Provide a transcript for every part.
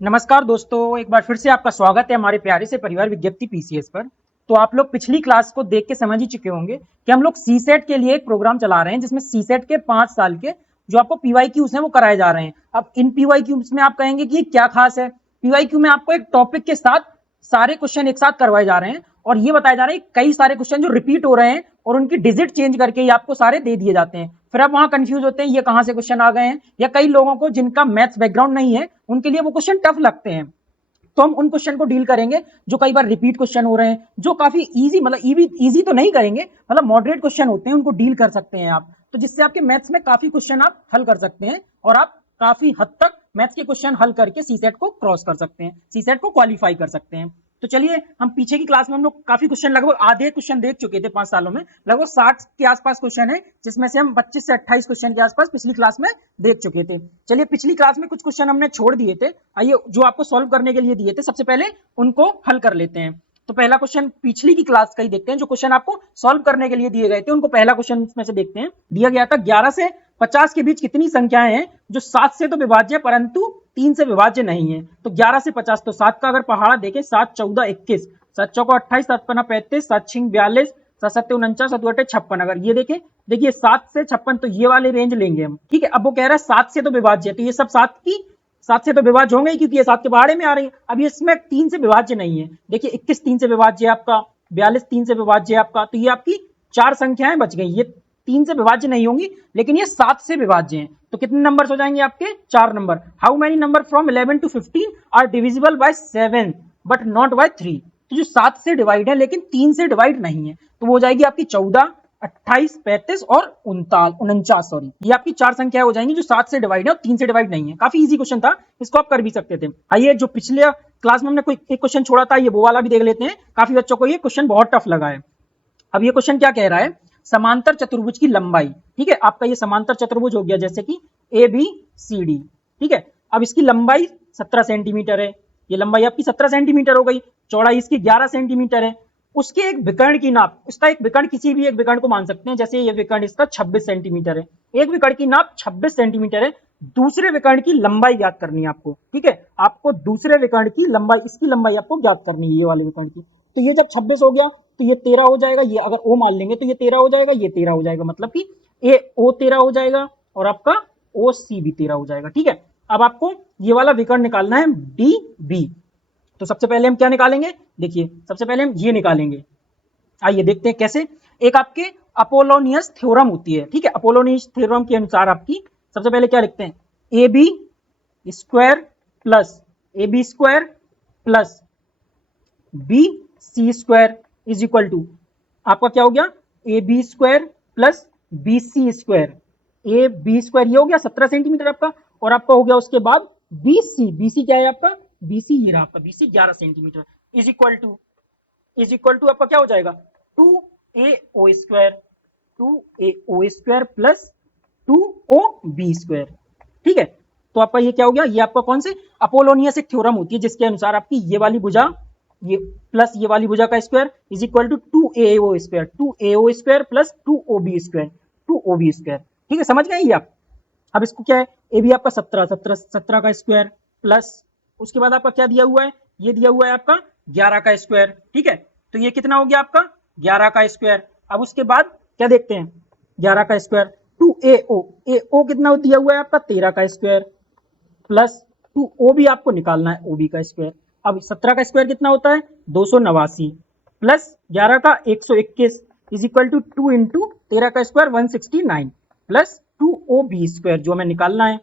नमस्कार दोस्तों, एक बार फिर से आपका स्वागत है हमारे प्यारे से परिवार विज्ञप्ति पीसीएस पर। तो आप लोग पिछली क्लास को देख के समझ ही चुके होंगे कि हम लोग सीसेट के लिए एक प्रोग्राम चला रहे हैं जिसमें सीसेट के 5 साल के जो आपको पीवाईक्यूज हैं वो कराए जा रहे हैं। अब इन पीवाईक्यूज में आप कहेंगे कि क्या खास है। पीवाईक्यू में आपको एक टॉपिक के साथ सारे क्वेश्चन एक साथ करवाए जा रहे हैं और ये बताया जा रहा है कई सारे क्वेश्चन जो रिपीट हो रहे हैं और उनकी डिजिट चेंज करके ये आपको सारे दे दिए जाते हैं। फिर आप वहां कंफ्यूज होते हैं ये कहां से क्वेश्चन आ गए हैं, या कई लोगों को जिनका मैथ्स बैकग्राउंड नहीं है उनके लिए वो क्वेश्चन टफ लगते हैं। तो हम उन क्वेश्चन को डील करेंगे जो कई बार रिपीट क्वेश्चन हो रहे हैं, जो काफी इजी, मतलब इजी तो नहीं करेंगे, मतलब मॉडरेट क्वेश्चन होते हैं, उनको डील कर सकते हैं आप। तो जिससे आपके मैथ्स में काफी क्वेश्चन आप हल कर सकते हैं और आप काफी हद तक मैथ्स के क्वेश्चन हल करके सीसेट को क्रॉस कर सकते हैं, सीसेट को क्वालिफाई कर सकते हैं। तो चलिए, हम पीछे की क्लास में हम लोग काफी क्वेश्चन, लगभग आधे क्वेश्चन देख चुके थे 5 सालों में। लगभग 60 के आसपास क्वेश्चन है, जिसमें से हम 25 से 28 क्वेश्चन के आसपास पिछली क्लास में देख चुके थे। चलिए, पिछली क्लास में कुछ क्वेश्चन हमने छोड़ दिए थे, आइए जो आपको सॉल्व करने के लिए दिए थे सबसे पहले उनको हल कर लेते हैं। तो पहला क्वेश्चन पिछली की क्लास का ही देखते हैं, जो क्वेश्चन आपको सॉल्व करने के लिए दिए गए थे उनको पहला क्वेश्चन में से देखते हैं। दिया गया था 11 से 50 के बीच कितनी संख्याएं हैं जो 7 से तो विभाज्य परंतु 3 से विभाज्य नहीं है। तो 11 से 50, तो 7 का अगर पहाड़ा देखें, 7 14 21, 7 चौको 28, 7 पन्ना 35, 7 छिंग 42, 7 सत्ते 49, 7 अट्ठे 56। अगर ये देखें, देखिए 7 से 56, तो ये वाले रेंज लेंगे हम। ठीक है, अब वो कह रहा है 7 से तो विभाज्य है, तो ये सब 7 से तो विभाज्य होंगे क्योंकि ये 7 के पहाड़े में आ रही है। अब ये इसमें 3 से विभाज्य नहीं है। देखिए 21 3 से विभाज्य है आपका, 42 3 से विभाज्य है आपका, तो ये आपकी 4 संख्याएं बच गई। ये 3 से विभाज्य नहीं होंगी, लेकिन ये 7 से विभाज्य हैं। तो कितने नंबर हो जाएंगे आपके? 4 number. How many number from 11 to 15 are divisible by 7 but not by 3? तो जो 7 से डिवाइड है लेकिन 3 से डिवाइड नहीं है, तो वो हो जाएगी आपकी 14, 28, 35 और 49, सॉरी, ये आपकी 4 संख्या हो जाएंगी जो 7 से डिवाइड है और 3 से डिवाइड नहीं है। काफी इजी क्वेश्चन था, इसको आप कर भी सकते थे। आइए, जो पिछले क्लास में हमने कोई एक क्वेश्चन छोड़ा था, ये वो वाला भी देख लेते हैं। काफी बच्चों को ये क्वेश्चन बहुत टफ लगा है। अब ये क्वेश्चन क्या कह रहा है? समांतर चतुर्भुज की लंबाई, ठीक है, आपका ये समांतर चतुर्भुज हो गया जैसे कि ए बी सी डी। ठीक है, अब इसकी लंबाई 17 सेंटीमीटर है, ये लंबाई आपकी 17 सेंटीमीटर हो गई। चौड़ाई इसकी 11 सेंटीमीटर है। उसके एक विकर्ण की नाप, इसका एक विकर्ण, किसी भी एक विकर्ण को मान सकते हैं, जैसे ये विकर्ण इसका 26 सेंटीमीटर है। एक विकर्ण की नाप 26 सेंटीमीटर है। दूसरे विकर्ण की लंबाई ज्ञात करनी है आपको। ठीक है, आपको दूसरे विकर्ण की लंबाई, इसकी लंबाई आपको ज्ञात करनी है, ये वाले विकर्ण की। तो ये जब 26 हो गया तो ये 13 हो जाएगा, ये अगर ओ मान लेंगे तो ये 13 हो जाएगा, ये 13 हो जाएगा, मतलब कि ए ओ 13 हो जाएगा और आपका ओ सी भी 13 हो जाएगा। ठीक है, अब आपको ये वाला विकर्ण निकालना है डी बी। तो सबसे पहले हम क्या निकालेंगे? देखिए, सबसे पहले हम ये निकालेंगे। आइए देखते हैं कैसे। एक आपके अपोलोनियस थ्योरम होती है। ठीक है, अपोलोनियस थ्योरम के अनुसार आपकी सबसे पहले क्या लिखते हैं? A B square plus B C square is equal to, आपका क्या हो गया? A B square plus B C square. A B square ये हो गया 17 सेंटीमीटर आपका, और आपका हो गया उसके बाद बी सी क्या है आपका? बी सी, ये रहा आपका B C 11 centimetre is equal to आपका क्या हो जाएगा? 2 A O square plus 2 O B square. ठीक है, तो आपका ये क्या हो गया? ये आपका कौन से अपोलोनियस एक थ्योरम होती है जिसके अनुसार आपकी ये वाली भुजा, ये प्लस ये वाली भुजा का square is equal to 2 A O square plus 2 O B square. ठीक है, समझ गए ये आप? अब इसको क्या है? ए बी आपका 17 का स्क्वायर प्लस, उसके बाद आपका क्या दिया हुआ है? ये दिया हुआ है आपका 11 का स्क्वायर। ठीक है, तो ये कितना हो गया आपका? 11 का स्क्वायर। अब उसके बाद क्या देखते हैं? 11 का स्क्वायर 2 ए ओ कितना दिया हुआ है आपका? 13 का स्क्वायर प्लस 2 ओ भी आपको निकालना है, ओ बी का स्क्वायर। अब 17 का स्क्वायर कितना होता है? 289 प्लस 11 का 121 इज इक्वल टू 2 इंटू 13 का square 169 plus 2 O B square जो हमें निकालना है।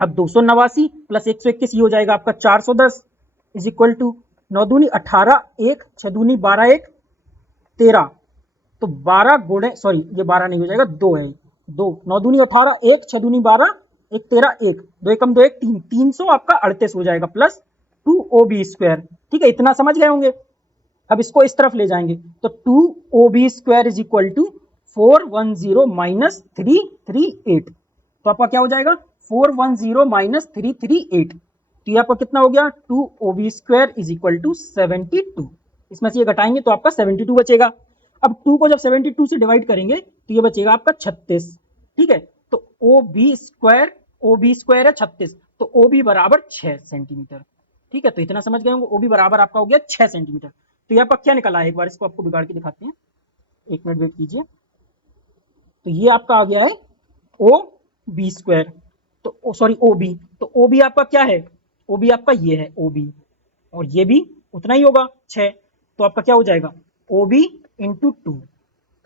अब 289 प्लस 121 ये हो जाएगा आपका 410 इज इक्वल टू 9 दूनी 18, 1 6 दूनी 12, 1 13, तो 12 गुणे, सॉरी ये 12 नहीं हो जाएगा, 2 है, 2 9 दूनी 18, 1 6 दूनी 12, 1 13, 1 2 एकम 2 1 3, 300 आपका 38 हो जाएगा प्लस 2 ओ बी स्क्वायर। ठीक है, इतना समझ गए होंगे। अब इसको इस तरफ ले जाएंगे तो 2 O B square is equal to 410 minus 338, तो आपका क्या हो जाएगा? 410 माइनस 338, तो ये आपका कितना हो गया? 2 O B square is equal to 72। इसमें से ये घटाएंगे तो आपका 72 बचेगा। अब 2 को जब 72 से डिवाइड करेंगे तो ये बचेगा आपका 36। ठीक है, तो ओ बी स्क्वायर है 36, तो ओ बी बराबर 6 सेंटीमीटर। ठीक है, तो इतना समझ गए होंगे, ओ बी बराबर आपका हो गया 6 सेंटीमीटर। तो ये आपका क्या निकला है, एक बार इसको आपको बिगाड़ के दिखाते हैं, एक मिनट वेट कीजिए। तो ये आपका आ गया है ओ बी स्क्वायर, तो सॉरी ओ बी, तो ओ बी आपका क्या है, ओ बी आपका ये है ओ बी, और ये भी उतना ही होगा 6, तो आपका क्या हो जाएगा O B into two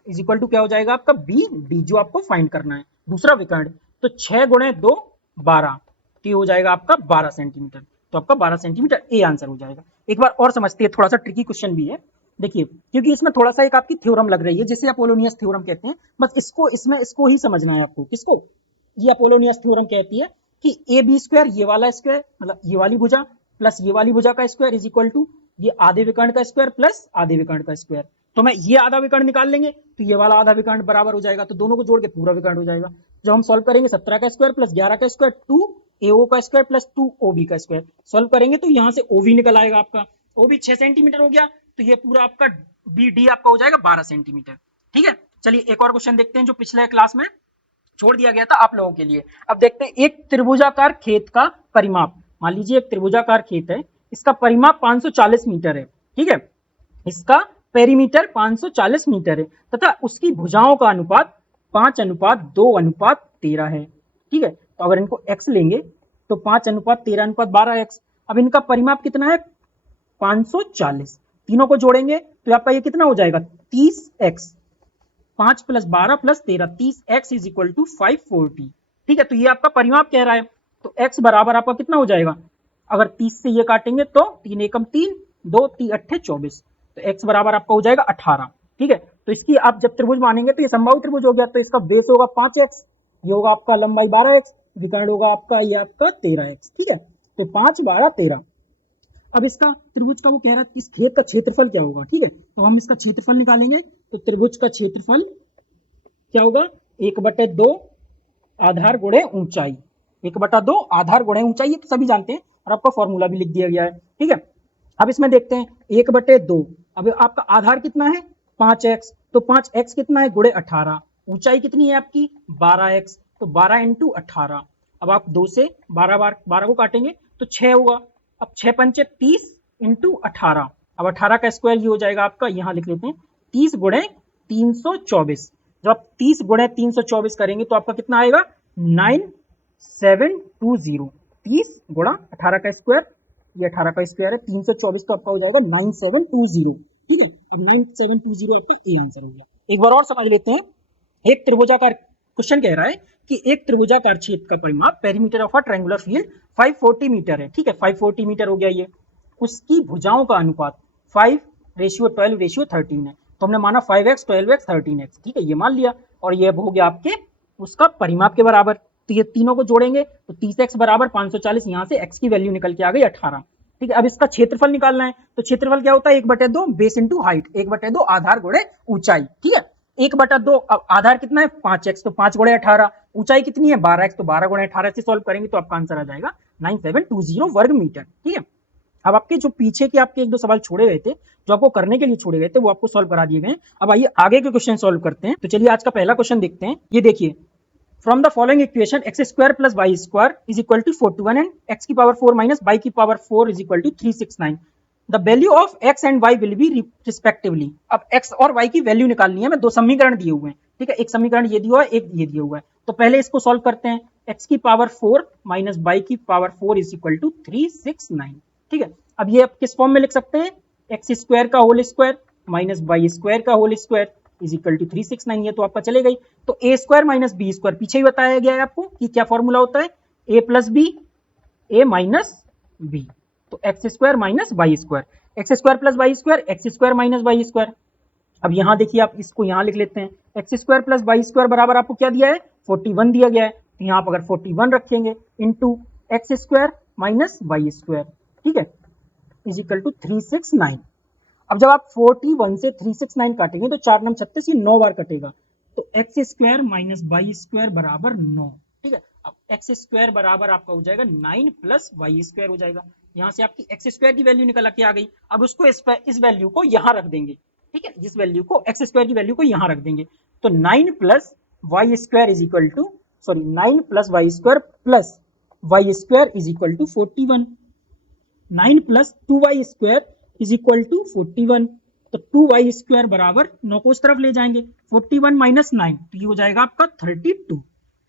is equal to क्या हो जाएगा आपका बी डी, जो आपको फाइंड करना है दूसरा विकर्ण। तो 6 गुणे 2 12, तो ये हो जाएगा आपका 12 सेंटीमीटर, तो आपका 12 सेंटीमीटर ए आंसर हो जाएगा। एक बार और समझते हैं, थोड़ा सा ट्रिकी क्वेश्चन भी है, देखिए, क्योंकि इसमें थोड़ा सा एक आपकी थ्योरम लग रही है, जिसे अपोलोनियस थ्योरम कहते हैं, बस इसको इसमें इसको ही समझना है आपको। किसको, ये अपोलोनियस थ्योरम कहती है कि ए बी स्क्वायर, ये वाला स्क्वायर मतलब ये वाली भुजा प्लस ये वाली भुजा का स्क्वायर इज इक्वल टू ये आधे विकर्ण का स्क्वायर प्लस आधे विकर्ण का स्क्वायर। तो मैं ये आधा विकर्ण निकाल लेंगे तो ये वाला आधा विकर्ण बराबर हो जाएगा, तो दोनों को जोड़ के पूरा विकर्ण हो जाएगा। जब हम सॉल्व करेंगे 17 का स्क्वायर प्लस 11 का स्क्वायर 2 AO का स्क्वायर प्लस 2 OB का स्क्वायर सॉल्व करेंगे तो यहाँ से OB निकल आएगा आपका, OB 6 सेंटीमीटर हो गया, तो ये पूरा आपका BD आपका हो जाएगा 12 सेंटीमीटर। ठीक है, चलिए एक और क्वेश्चन देखते हैं जो पिछले क्लास में छोड़ दिया गया था आप लोगों के लिए। अब देखते हैं, एक त्रिभुजाकार खेत का परिमाप, मान लीजिए एक त्रिभुजाकार खेत है, इसका परिमाप 540 मीटर है। ठीक है, इसका पेरीमीटर 540 मीटर है तथा उसकी भुजाओं का अनुपात 5:2:13 है। ठीक है, तो अगर इनको x लेंगे तो 5:13:12x। अब इनका परिमाप कितना है 540, तीनों को जोड़ेंगे तो आपका ये कितना हो जाएगा 30x, 5 + 12 + 13 30x is equal to 540। ठीक है, तो ये आपका परिमाप कह रहा है, तो x बराबर आपका कितना हो जाएगा, अगर 30 से ये काटेंगे तो 3 एकम 3 2 3 8 24, तो x बराबर आपका हो जाएगा 18। ठीक है, तो इसकी आप जब त्रिभुज मानेंगे तो ये समबाहु त्रिभुज हो गया, तो इसका बेस होगा 5x, ये होगा आपका लंबाई 12x, विकर्ण होगा आपका ये आपका 13x। ठीक है, तो 5 12 13। अब इसका त्रिभुज का वो कह रहा है इस खेत का क्षेत्रफल क्या होगा। ठीक है, तो हम इसका क्षेत्रफल निकालेंगे, तो त्रिभुज का क्षेत्रफल क्या होगा 1/2 आधार गुणे ऊंचाई, 1/2 आधार गुणे ऊंचाई, ये तो सभी जानते हैं और आपका फॉर्मूला भी लिख दिया गया है। ठीक है, अब इसमें देखते हैं 1/2, अब आपका आधार कितना है 5x, तो 5x कितना है गुणे 18, ऊंचाई कितनी है आपकी 12x, तो 12 × 18। अब आप 2 से 12 को काटेंगे तो 6 होगा, अब 6 पंचे 30 × 18, अब 18 का स्क्वायर ये हो जाएगा आपका, यहाँ लिख लेते हैं 30 × 324। जब आप 30 × 324 करेंगे तो आपका कितना आएगा 9720, 30 × 18 का स्क्वायर, ये 18 का स्क्वायर है 324, तो आपका हो जाएगा 9720। ठीक है, अब 9720 आपका ए आंसर हो गया। एक बार और समझ लेते हैं, एक त्रिभुजाकार क्वेश्चन कह रहा है कि एक त्रिभुजाकार क्षेत्र का परिमाप perimeter of a triangular field 540 metre है। ठीक है, 540 मीटर हो गया ये, उसकी भुजाओं का अनुपात 5:12:13 है, तो हमने माना 5x 12x 13x। ठीक है, ये मान लिया, और ये हो गया आपके उसका परिमाप के बराबर, तो ये तीनों को जोड़ेंगे तो 30x बराबर 540, यहाँ से x की वैल्यू निकल के आ गई 18। ठीक है, अब इसका क्षेत्रफल निकालना है, तो क्षेत्रफल क्या होता है 1/2 बेस इंटू हाइट, 1/2 आधार गुणे ऊंचाई। ठीक है, 1/2 आधार कितना है 5x, तो 5 × 18, ऊंचाई कितनी है 12x, तो 12 × 18 से सॉल्व करेंगे तो आपका आंसर आ जाएगा 9720 वर्ग मीटर। ठीक है, अब आपके जो पीछे के आपके 1-2 सवाल छोड़े गए थे, जो आपको करने के लिए छोड़े गए थे, वो आपको सॉल्व करा दिए गए। अब आइए आगे के क्वेश्चन सॉल्व करते हैं। तो चलिए आज का पहला क्वेश्चन देखते हैं। ये देखिए, from the following equation x² + y² is equal to 41 and x की पावर 4 माइनस y की power 4 is equal to 369, the value of x and y will be respectively. अब x और y की वैल्यू निकालनी है, मैं 2 समीकरण दिए हुए हैं। ठीक है, एक समीकरण ये दिया हुआ है, एक ये दिया हुआ है, तो पहले इसको सॉल्व करते हैं। x की पावर 4 माइनस y की पावर 4 इज इक्वल टू 369। ठीक है, अब ये आप किस फॉर्म में लिख सकते हैं, x² का होल स्क्वायर माइनस y² का whole square is equal to 369, ये तो आपका चले गई। तो a² माइनस b² पीछे ही बताया गया है आपको कि क्या फॉर्मूला होता है, a + b a minus b, तो x² minus y², x² + y², x² minus y²। अब यहाँ देखिए, आप इसको यहाँ लिख लेते हैं, x² + y² बराबर आपको क्या दिया है 41 दिया गया है, तो यहाँ आप अगर 41 रखेंगे इंटू x² माइनस y², ठीक है, इज इक्वल टू 369। अब जब आप 41 से 369 काटेंगे तो 4 9 36, ये 9 बार कटेगा, तो x² माइनस y² बराबर 9। ठीक है, अब x² बराबर आपका हो जाएगा 9 + y² हो जाएगा, यहाँ से आपकी x² की वैल्यू निकल के आ गई। अब उसको इस वैल्यू को यहाँ रख देंगे। ठीक है, इस वैल्यू को x² की वैल्यू को यहाँ रख देंगे, तो 9 + y² is equal to 9 + y² plus y square is equal to 41, 9 plus 2y square is equal to 41, तो 2y स्क्वायर बराबर 9 को उस तरफ ले जाएंगे, 41 माइनस 9 तो ये हो जाएगा आपका 32,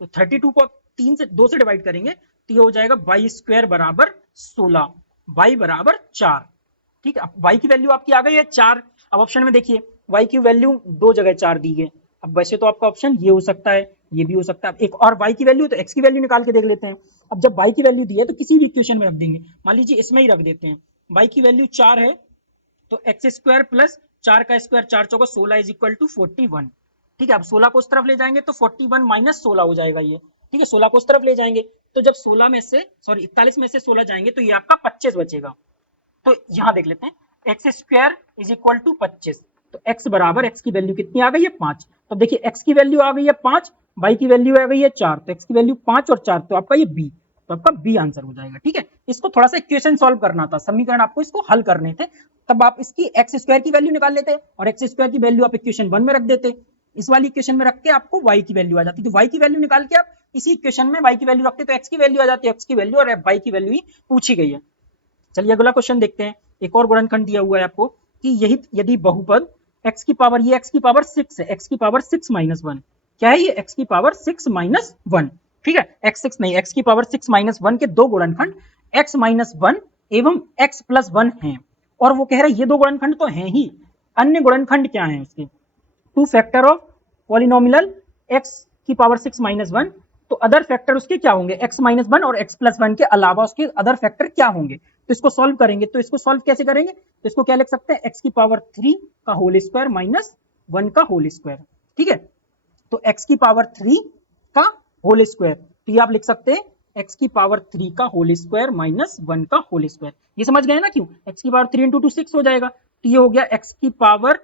तो 32 को 3 से 2 से डिवाइड करेंगे तो ये हो जाएगा y स्क्वायर बराबर 16, y बराबर 4। ठीक है, अब y की वैल्यू आपकी आ गई है 4। अब ऑप्शन में देखिए y की वैल्यू दो जगह 4 दी है। अब वैसे तो आपका ऑप्शन ये हो सकता है, ये भी हो सकता है, एक और y की वैल्यू तो x की वैल्यू निकाल के देख लेते हैं। अब जब y की वैल्यू दी है तो किसी भी इक्वेशन में रख देंगे, मान लीजिए इसमें ही रख देते हैं, y की वैल्यू 4 है तो एक्स स्क्वायर प्लस 4 का स्क्वायर 4 चौका 16 इज इक्वल टू 41। ठीक है, अब 16 को उस तरफ ले जाएंगे तो 41 माइनस 16 हो जाएगा ये। ठीक है, 16 को उस तरफ ले जाएंगे तो जब 16 में से 41 में से 16 जाएंगे तो ये आपका 25 बचेगा। तो यहाँ देख लेते हैं x square is equal to 25, तो x बराबर x की वैल्यू कितनी आ गई है 5। तो देखिए x की वैल्यू आ गई है 5, y की वैल्यू आ गई है 4, तो x की वैल्यू 5 और 4 तो आपका ये b, तो आपका बी आंसर हो जाएगा। ठीक है, इसको थोड़ा सा इक्वेशन सॉल्व करना था, समीकरण आपको इसको हल करने थे, तब आप इसकी एक्स स्क्वायर की वैल्यू निकाल लेते और एक्स स्क्वायर की वैल्यू आप इक्वेशन 1 में रख देते, इस वाली इक्वेशन में रख के आपको y की वैल्यू आ जाती, तो y की वैल्यू निकाल के आप इसी इक्वेशन में y की वैल्यू रखते तो x की वैल्यू आ जाती है, x की वैल्यू और y की वैल्यू ही पूछी गई है। चलिए अगला क्वेश्चन देखते हैं। एक और गुणनखंड दिया हुआ है आपको कि यही यदि बहुपद x की पावर, ये x की पावर 6 है, x की पावर 6 माइनस 1, क्या है ये x की पावर 6 माइनस 1। ठीक है, x6 नहीं, x की पावर 6 माइनस 1 के दो गुणनखंड x माइनस 1 एवं x प्लस 1 हैं, और वो कह रहे हैं ये दो गुणनखंड तो हैं ही, अन्य गुणनखंड क्या है उसके, two factor of polynomial x की पावर 6 माइनस 1, तो अदर फैक्टर उसके क्या होंगे x माइनस 1 और x प्लस 1 के अलावा उसके अदर फैक्टर क्या होंगे, तो इसको सॉल्व करेंगे। तो इसको सॉल्व कैसे करेंगे, तो इसको क्या लिख सकते हैं, x की पावर 3 का होल स्क्वायर माइनस 1 का होल स्क्वायर। ठीक है, तो x की पावर 3 का होल स्क्वायर, तो ये आप लिख सकते हैं x की पावर 3 का होल स्क्वायर माइनस 1 का होल स्क्वायर। ये समझ गए ना क्यों, x की पावर 3 इंटू 2 6 हो जाएगा, तो ये हो गया x की पावर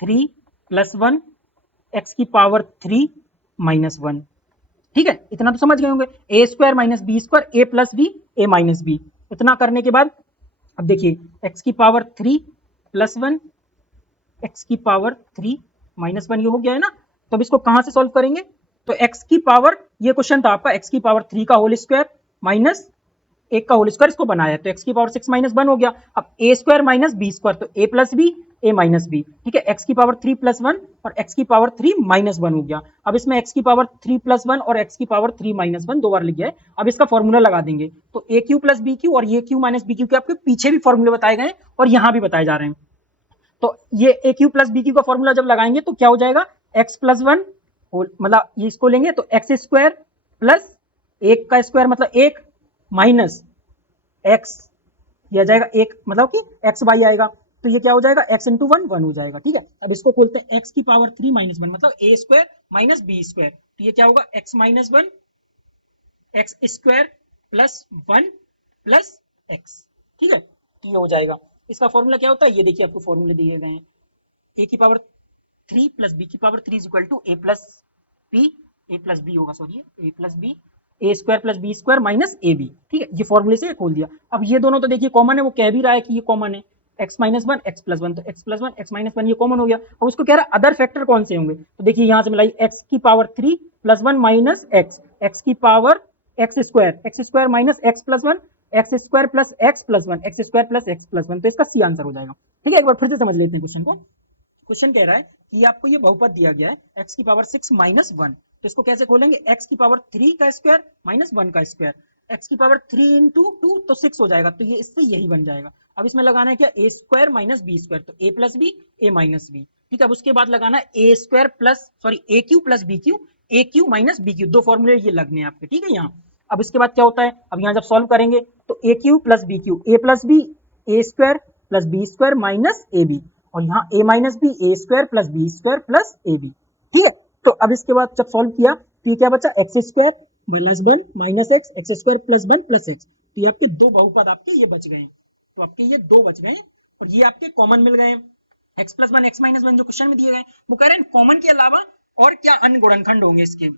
3 प्लस 1 x की पावर 3 माइनस 1। ठीक है, इतना तो समझ गए होंगे, ए स्क्वायर माइनस बी स्क्वायर ए प्लस बी ए माइनस बी। इतना करने के बाद अब देखिए x की पावर 3 प्लस 1 x की पावर 3 माइनस 1 ये हो गया है ना, तो अब इसको कहां से सॉल्व करेंगे, तो x की पावर, ये क्वेश्चन था आपका x की पावर 3 का होल स्क्वायर माइनस 1 का होल स्क्वायर, इसको बनाया तो x की पावर 6 माइनस 1 हो गया। अब a square minus b square, तो a plus b a minus b. ठीक है, x की पावर 3 प्लस 1 और x की पावर 3 माइनस 1 हो गया। अब इसमें x की पावर 3 प्लस 1 और x की पावर 3 माइनस 1 दो बार लिख गया है। अब इसका फॉर्मूला लगा देंगे, तो ए क्यू प्लस बी क्यू और ये क्यू माइनस बी क्यू के आपके पीछे भी फॉर्मूले बताए गए और यहाँ भी बताए जा रहे हैं। तो ये ए क्यू प्लस बी क्यू का फॉर्मूला जब लगाएंगे तो क्या हो जाएगा, x प्लस 1 मतलब ये इसको लेंगे तो एक्स स्क्वायर प्लस 1 का स्क्वायर मतलब 1 माइनस x, ये आ जाएगा 1 मतलब कि एक्स वाई आएगा, तो ये क्या हो जाएगा x इंटू 1 1 हो जाएगा। ठीक है, अब इसको खोलते हैं x की पावर 3 माइनस 1 मतलब a square minus b square, तो ये क्या होगा x minus 1 x square plus 1 plus x। ठीक है, तो ये हो जाएगा, इसका फॉर्मूला क्या होता है, ये देखिए आपको फॉर्मूले दिए गए हैं, a की पावर 3 प्लस b की power 3 is equal to a plus B होगा, sorry a plus B A square plus B square minus A B. ठीक है, ये फॉर्मूले से खोल दिया। अब ये दोनों तो देखिए कॉमन है, वो कह भी रहा है कि ये कॉमन है, x माइनस 1 एक्स प्लस 1, तो x प्लस 1 एक्स माइनस 1 ये कॉमन हो गया। अब उसको कह रहा है अदर फैक्टर कौन से होंगे, तो देखिए यहाँ से मिलाई x की पावर 3 प्लस 1 माइनस x की power x square minus x plus 1 x square plus x plus 1 x square plus x plus 1, तो इसका सी आंसर हो जाएगा। ठीक है, एक बार फिर से समझ लेते हैं क्वेश्चन को। क्वेश्चन कह रहा है कि आपको ये बहुपद दिया गया है x की पावर 6 माइनस 1, तो इसको कैसे खोलेंगे, x की पावर 3 का स्क्वायर माइनस 1 का स्क्वायर, x की पावर 3 इंटू 2 तो 6 हो जाएगा, तो ये इससे यही बन जाएगा। अब इसमें लगाना है क्या, a square minus b square, तो a plus b a minus b. ठीक है, अब उसके बाद लगाना है a square plus a cube plus b cube, a cube minus b cube, दो फॉर्मूले ये लगने हैं आपके। ठीक है, यहाँ अब इसके बाद क्या होता है, अब यहाँ जब सॉल्व करेंगे तो a cube plus b cube a plus b a square plus B square minus A b, और यहाँ a minus b a square plus B square plus a B. ठीक है, तो अब इसके बाद जब सॉल्व किया तो ये क्या बचा, x square plus 1 minus x, x square plus 1 plus x, तो ये आपके दो बहुपद आपके ये बच गए हैं, तो आपके ये दो बच गए और ये आपके कॉमन मिल गए, एक्स प्लस 1 एक्स माइनस 1 जो क्वेश्चन में दिए गए। वो कह रहे हैं कॉमन के अलावा और क्या अन्य गुणनखंड होंगे इसके,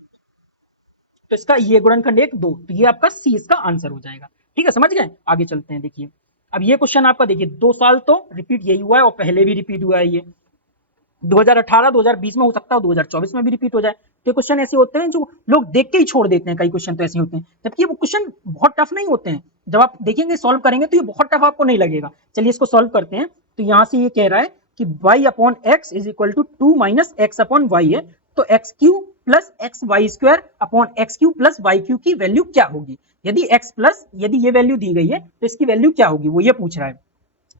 तो इसका ये गुणनखंड 1 2, तो ये आपका सी इसका आंसर हो जाएगा। ठीक है, समझ गए, आगे चलते हैं। देखिए अब ये क्वेश्चन आपका देखिए 2 साल तो रिपीट यही हुआ है और पहले भी रिपीट हुआ है ये, 2018 2020 में हो सकता है, 2024 में भी रिपीट हो जाए। तो क्वेश्चन ऐसे होते हैं जो लोग देख के ही छोड़ देते हैं, कई क्वेश्चन तो ऐसे होते हैं, जबकि वो क्वेश्चन बहुत टफ नहीं होते हैं। जब आप देखेंगे सॉल्व करेंगे तो ये बहुत टफ आपको नहीं लगेगा। चलिए इसको सॉल्व करते हैं। तो यहां से ये कह रहा है कि y upon x is equal to 2 minus x upon y है, तो x cube plus x Y square upon x cube plus y cube की वैल्यू क्या होगी। यदि ये वैल्यू दी गई है तो इसकी वैल्यू क्या होगी, वो ये पूछ रहा है।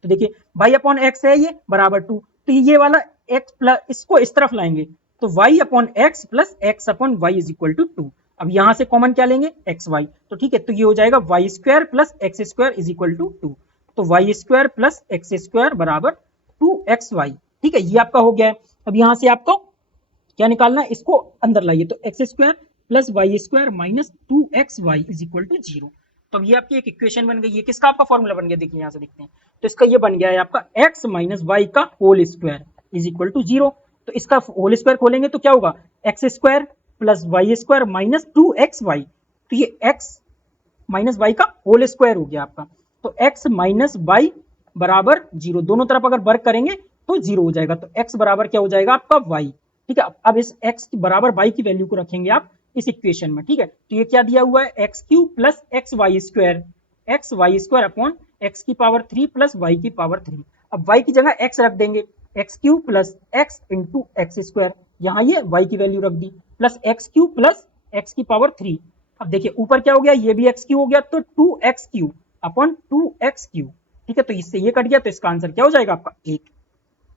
तो देखिए y अपॉन एक्स है ये बराबर 2, तो ये वाला x प्लस इसको इस तरफ लाएंगे तो y upon x plus x upon y is equal to 2। अब यहां से कॉमन क्या लेंगे, एक्स वाई, तो ठीक है, तो ये हो जाएगा y square plus x square is equal to 2। तो y square plus x square बराबर 2xy। ठीक है, ये आपका हो गया है। अब यहां से आपको क्या निकालना है, इसको अंदर लाइए, तो x square plus y square minus 2xy is equal to 0। तो ये आपकी एक इक्वेशन बन गई। ये किसका आपका फॉर्मूला बन गया, देखिए यहां से देखते हैं, तो इसका ये बन गया है आपका x माइनस वाई का whole square is equal to 0। तो इसका होल स्क्वायर खोलेंगे तो क्या होगा, x square plus y square minus 2xy। तो ये x माइनस वाई का होल स्क्वायर हो गया आपका। तो x माइनस वाई बराबर 0, दोनों तरफ अगर वर्क करेंगे तो 0 हो जाएगा। तो x बराबर क्या हो जाएगा आपका y। ठीक है, अब इस x की बराबर y की वैल्यू को रखेंगे आप इस इक्वेशन में। ठीक है, तो ये क्या दिया हुआ है, X cube plus x Y square upon X की पावर 3 प्लस वाई की पावर 3। अब y की जगह x रख देंगे, X cube plus X into X square, यहाँ ये y की वैल्यू रख दी, plus X cube plus X की पावर 3। अब देखिए ऊपर क्या हो गया, ये भी एक्स क्यू हो गया, तो 2x Q upon 2x Q. ठीक है, तो इससे ये कट गया, तो इसका आंसर क्या हो जाएगा आपका 1।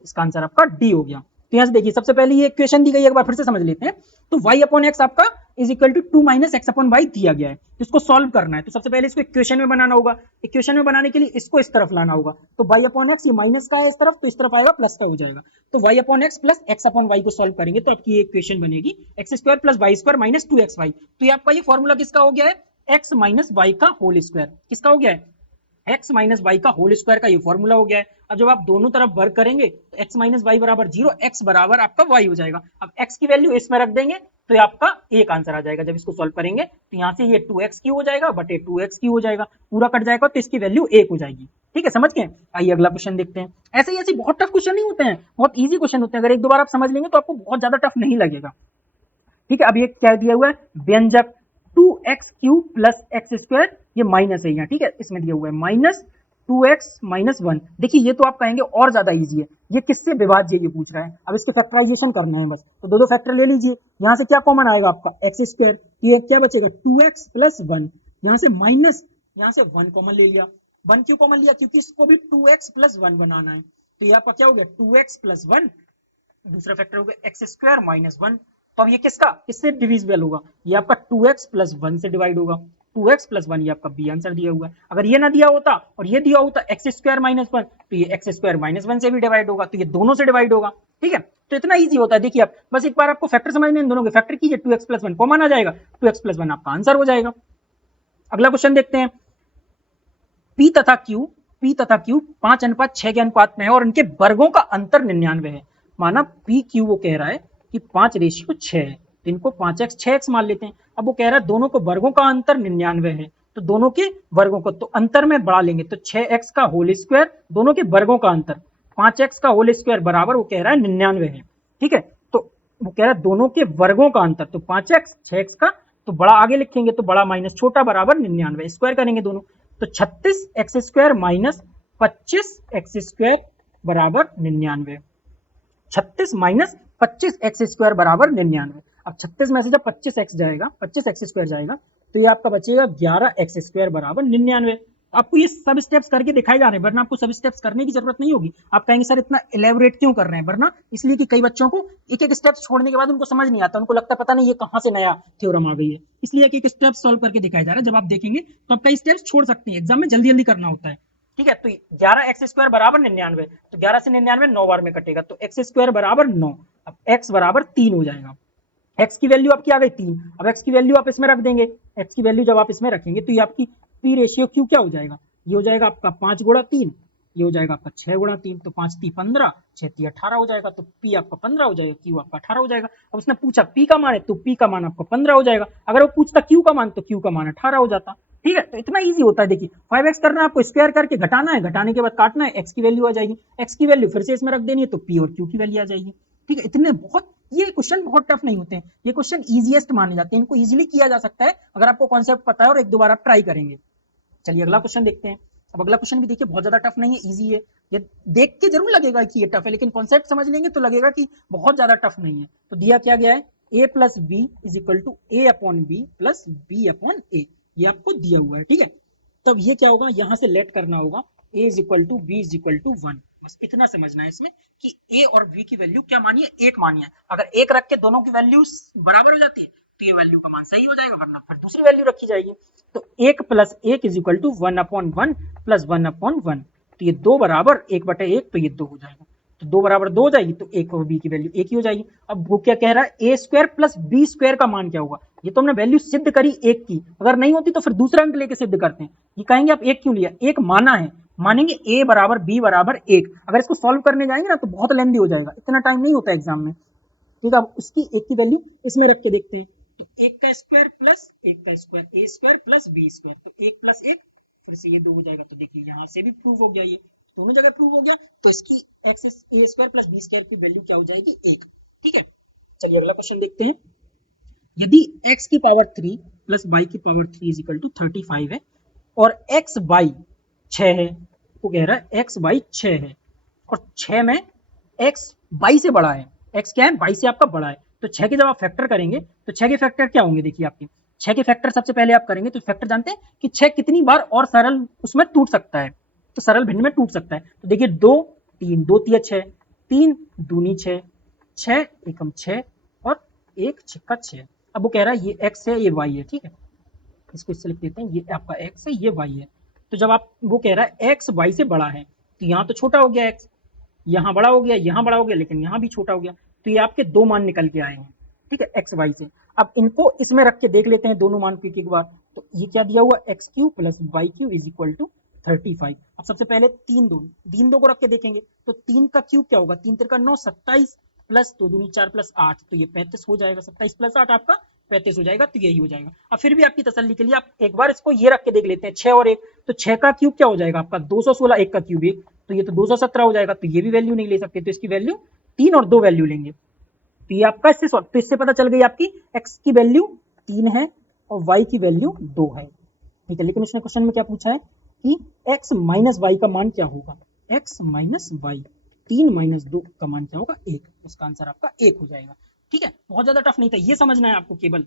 इसका आंसर आपका डी हो गया। तो यहां से देखिए सबसे पहले ये इक्वेशन दी गई है, एक बार फिर से समझ लेते हैं। तो y अपॉन एक्स आपका is equal to 2 minus x upon y दिया गया है, इसको सॉल्व करना है। तो सबसे पहले इसको इक्वेशन में बनाना होगा, इक्वेशन में बनाने के लिए इसको इस तरफ लाना होगा। तो y अपॉन एक्स ये माइनस का है इस तरफ, तो इस तरफ आएगा प्लस का हो जाएगा। तो y upon x plus x upon y को सॉल्व करेंगे तो आपकी ये इक्वेशन बनेगी x square plus y square minus 2xy। तो ये आपका ये फॉर्मूला किसका हो गया है, x माइनस वाई का होल स्क्वायर। किसका हो गया है, x माइनस वाई का होल स्क्वायर का ये फॉर्मूला हो गया है। अब जब आप दोनों तरफ वर्क करेंगे तो x माइनस वाई बराबर 0, x बराबर आपका y हो जाएगा। अब x की वैल्यू इसमें रख देंगे तो ये आपका एक आंसर आ जाएगा। जब इसको सॉल्व करेंगे तो यहाँ से ये 2x क्यू हो जाएगा बटे 2x क्यू हो जाएगा, पूरा कट जाएगा तो इसकी वैल्यू 1 हो जाएगी। ठीक है, समझ गए। आइए अगला क्वेश्चन देखते हैं। ऐसे ही बहुत टफ क्वेश्चन नहीं होते हैं, बहुत ईजी क्वेश्चन होते हैं। अगर एक दो बार आप समझ लेंगे तो आपको बहुत ज्यादा टफ नहीं लगेगा। ठीक है, अब ये क्या दिया हुआ है, व्यंजक 2x cube plus x square, ये माइनस है यहाँ। ठीक है, इसमें दिया हुआ है माइनस 2x माइनस 1। देखिए ये तो आप कहेंगे और ज्यादा इजी है, ये किससे विभाज्य ये पूछ रहा है। अब इसके फैक्टराइजेशन करना है बस, तो दो फैक्टर ले लीजिए। यहाँ से क्या कॉमन आएगा आपका एक्स स्क्वायर, ये क्या बचेगा 2x प्लस 1, यहाँ से माइनस, यहाँ से 1 कॉमन ले लिया। 1 क्यों कॉमन लिया, क्योंकि इसको भी 2x प्लस 1 बनाना है। तो ये आपका क्या हो गया 2x प्लस 1, दूसरा फैक्टर हो गया एक्स स्क्वायर माइनस 1। तो अब ये किससे डिविजिबल होगा, ये आपका 2x प्लस 1 से डिवाइड होगा। 2x प्लस 1 ये आपका बी आंसर दिया हुआ है। अगर ये ना दिया होता और ये दिया होता एक्स स्क्वायर माइनस 1, तो ये एक्स स्क्वायर माइनस 1 से भी डिवाइड होगा, तो ये दोनों से डिवाइड होगा। ठीक है, तो इतना इजी होता है। देखिए आप बस एक बार आपको फैक्टर समझने हैं, दोनों के फैक्टर कीजिए, 2x प्लस 1 कॉमन आ जाएगा, 2x प्लस 1 आपका आंसर हो जाएगा। अगला क्वेश्चन देखते हैं। P तथा Q 5:6 के अनुपात में है और इनके वर्गों का अंतर 99 है। माना PQ वो कह रहा है कि 5:6 है, तो इनको 5x 6x मान लेते हैं। अब वो कह रहा है दोनों को वर्गों का अंतर 99 है, तो दोनों के वर्गों को तो अंतर में बढ़ा लेंगे, तो 6x का होल स्क्वायर, दोनों के वर्गों का अंतर 5x का होल स्क्वायर बराबर वो कह रहा है 99 है। ठीक है, तो वो कह रहा है दोनों के वर्गों का अंतर, तो 5x 6x का तो बड़ा आगे लिखेंगे, तो बड़ा माइनस छोटा बराबर 99, स्क्वायर करेंगे दोनों, तो 36x square minus 25x square बराबर 99। 36 माइनस 25x स्क्वायर बराबर 99। अब 36 में से जब 25x जाएगा, 25x स्क्वायर जाएगा, तो ये आपका बचेगा 11x स्क्वायर बराबर 99। आपको ये सब स्टेप्स करके दिखाए जा रहे हैं, वरना आपको सब स्टेप्स करने की जरूरत नहीं होगी। आप कहेंगे सर इतना इलेबोरेट क्यों कर रहे हैं, वरना इसलिए कि कई बच्चों को एक एक स्टेप्स छोड़ने के बाद उनको समझ नहीं आता, उनको लगता पता नहीं ये कहाँ से नया थ्योरम आ गई है, इसलिए एक एक स्टेप सॉल्व करके दिखाया जा रहा है। जब आप देखेंगे तो आप कई स्टेप्स छोड़ सकते हैं, एग्जाम में जल्दी जल्दी करना होता है। ठीक है, तो 11x स्क्वायर बराबर 99, तो 11 से 99 9 बार में कटेगा, तो x स्क्वायर बराबर 9। अब x बराबर 3 हो जाएगा, x की वैल्यू आपकी आ गई 3। अब x की वैल्यू आप इसमें रख देंगे, x की वैल्यू जब आप इसमें रखेंगे तो ये आपकी p रेशियो q क्या हो जाएगा, ये हो जाएगा आपका 5 गुणा 3, ये हो जाएगा आपका 6 गुणा 3, तो 5 3 15, 6 3 18 हो जाएगा, तो p आपका 15 हो जाएगा, q आपका 18 हो जाएगा। अब उसने पूछा p का मान है, तो p का मान आपका 15 हो जाएगा। अगर वो पूछता q का मान, तो q का मान 18 हो जाता। ठीक है, तो इतना इजी होता है। देखिए 5x करना है आपको, स्क्वायर करके घटाना है, घटाने के बाद काटना है, x की वैल्यू आ जाएगी, x की वैल्यू फिर से इसमें रख देनी है, तो p और q की वैल्यू आ जाएगी। ठीक है, इतने बहुत, ये क्वेश्चन बहुत टफ नहीं होते हैं, ये क्वेश्चन इजीएस्ट माने जाते हैं, इनको इजीली किया जा सकता है अगर आपको कॉन्सेप्ट पता है और एक दो बार आप ट्राई करेंगे। चलिए अगला क्वेश्चन देखते हैं। अब अगला क्वेश्चन भी देखिए बहुत ज्यादा टफ नहीं है, इजी है। ये देख के जरूर लगेगा कि ये टफ है, लेकिन कॉन्सेप्ट समझ लेंगे तो लगेगा कि बहुत ज्यादा टफ नहीं है। तो दिया क्या गया है, a plus B is equal to A upon B plus B upon A, ये आपको दिया हुआ है, ठीक है। तब ये क्या होगा, यहाँ से लेट करना होगा a is equal to b is equal to 1, बस इतना समझना है इसमें कि a और b की वैल्यू क्या मानिए, एक मानिए। अगर एक रख के दोनों की वैल्यू बराबर हो जाती है तो ये वैल्यू का मान सही हो जाएगा, वरना फिर दूसरी वैल्यू रखी जाएगी। तो एक प्लस एक is equal to 1 upon 1 plus 1 upon 1, तो ये 2 बराबर 1 बटे 1, तो ये 2 हो जाएगा। तो 2 बराबर 2 हो जाएगी, तो एक और बी की वैल्यू एक ही हो जाएगी। अब वो क्या कह रहा है, ए स्क्वायर प्लस बी स्क्वायर का मान क्या होगा, ये तो हमने वैल्यू सिद्ध करी एक की, अगर नहीं होती तो फिर दूसरा अंक लेके सिद्ध करते हैं। ये कहेंगे आप एक क्यों लिया, एक माना है, मानेंगे a बराबर b बराबर 1। अगर इसको सॉल्व करने जाएंगे ना तो बहुत लेंदी हो जाएगा, इतना टाइम नहीं होता एग्जाम में, ठीक है। अब उसकी एक की वैल्यू इसमें रख के देखते हैं। तो एक का स्क्वायर प्लस एक का स्क्वायर, ए स्क्वायर प्लस बी स्क्वायर, तो एक प्लस एक, फिर से ये 2 हो जाएगा। तो देखिए यहाँ से भी प्रूव हो गया, ये दोनों जगह प्रूव हो गया। तो इसकी एक्स ए स्क्वायर प्लस बी स्क्वायर की वैल्यू क्या हो जाएगी, 1, ठीक है। चलिए अगला क्वेश्चन देखते हैं। यदि x की पावर 3 प्लस y की पावर 3 इज इक्वल टू 35 है और x बाई 6 है, वो कह रहा है x बाई 6 है और 6 में x बाई से बड़ा है, x क्या है, बाई से आपका बड़ा है। तो 6 के जब आप फैक्टर करेंगे तो 6 के फैक्टर क्या होंगे, देखिए आपके 6 के फैक्टर सबसे पहले आप करेंगे तो फैक्टर जानते हैं कि 6 कितनी बार और सरल उसमें टूट सकता है, तो सरल भिन्न में टूट सकता है। तो देखिए 2 3 2 तिया 6, 3 दूनी 6, 6 एकम 6 और 1 छक्का 6। अब वो कह रहा है ये x है ये y है, ठीक है, इसको इससे लिख देते हैं, ये आपका x है ये y है। तो जब आप, वो कह रहा है x y से बड़ा है, तो यहाँ तो छोटा हो गया x, यहाँ बड़ा हो गया, यहाँ बड़ा हो गया, लेकिन यहाँ भी छोटा हो गया। तो ये आपके दो मान निकल के आए हैं, ठीक है, x y से। अब इनको इसमें रख के देख लेते हैं दोनों मान को एक एक बार। तो ये क्या दिया हुआ, x cube plus y cube is equal to 35। अब सबसे पहले 3 दो को रख के देखेंगे, तो 3 का क्यूब क्या होगा, 3 3 9 27 प्लस 2 दूनी 4 प्लस 8, तो ये 35 हो जाएगा, 27 प्लस 8 आपका 35 हो जाएगा, तो यही हो जाएगा। अब फिर भी आपकी तसल्ली के लिए आप एक बार इसको ये रख के देख लेते हैं, 6 और 1, तो 6 का क्यूब क्या हो जाएगा आपका 216, 1 का क्यूब 1, तो ये तो 217 हो जाएगा। तो ये भी वैल्यू नहीं ले सकते, तो इसकी वैल्यू 3 और 2 वैल्यू लेंगे। तो ये आपका इससे तो इससे पता चल गई आपकी x की वैल्यू 3 है और y की वैल्यू 2 है, ठीक है। लेकिन उसने क्वेश्चन में क्या पूछा है कि x माइनस वाई का मान क्या होगा, x माइनस वाई, 3 माइनस 2 का मान क्या होगा 1, उसका आंसर आपका 1 हो जाएगा, ठीक है। बहुत ज्यादा टफ नहीं था, ये समझना है आपको, केवल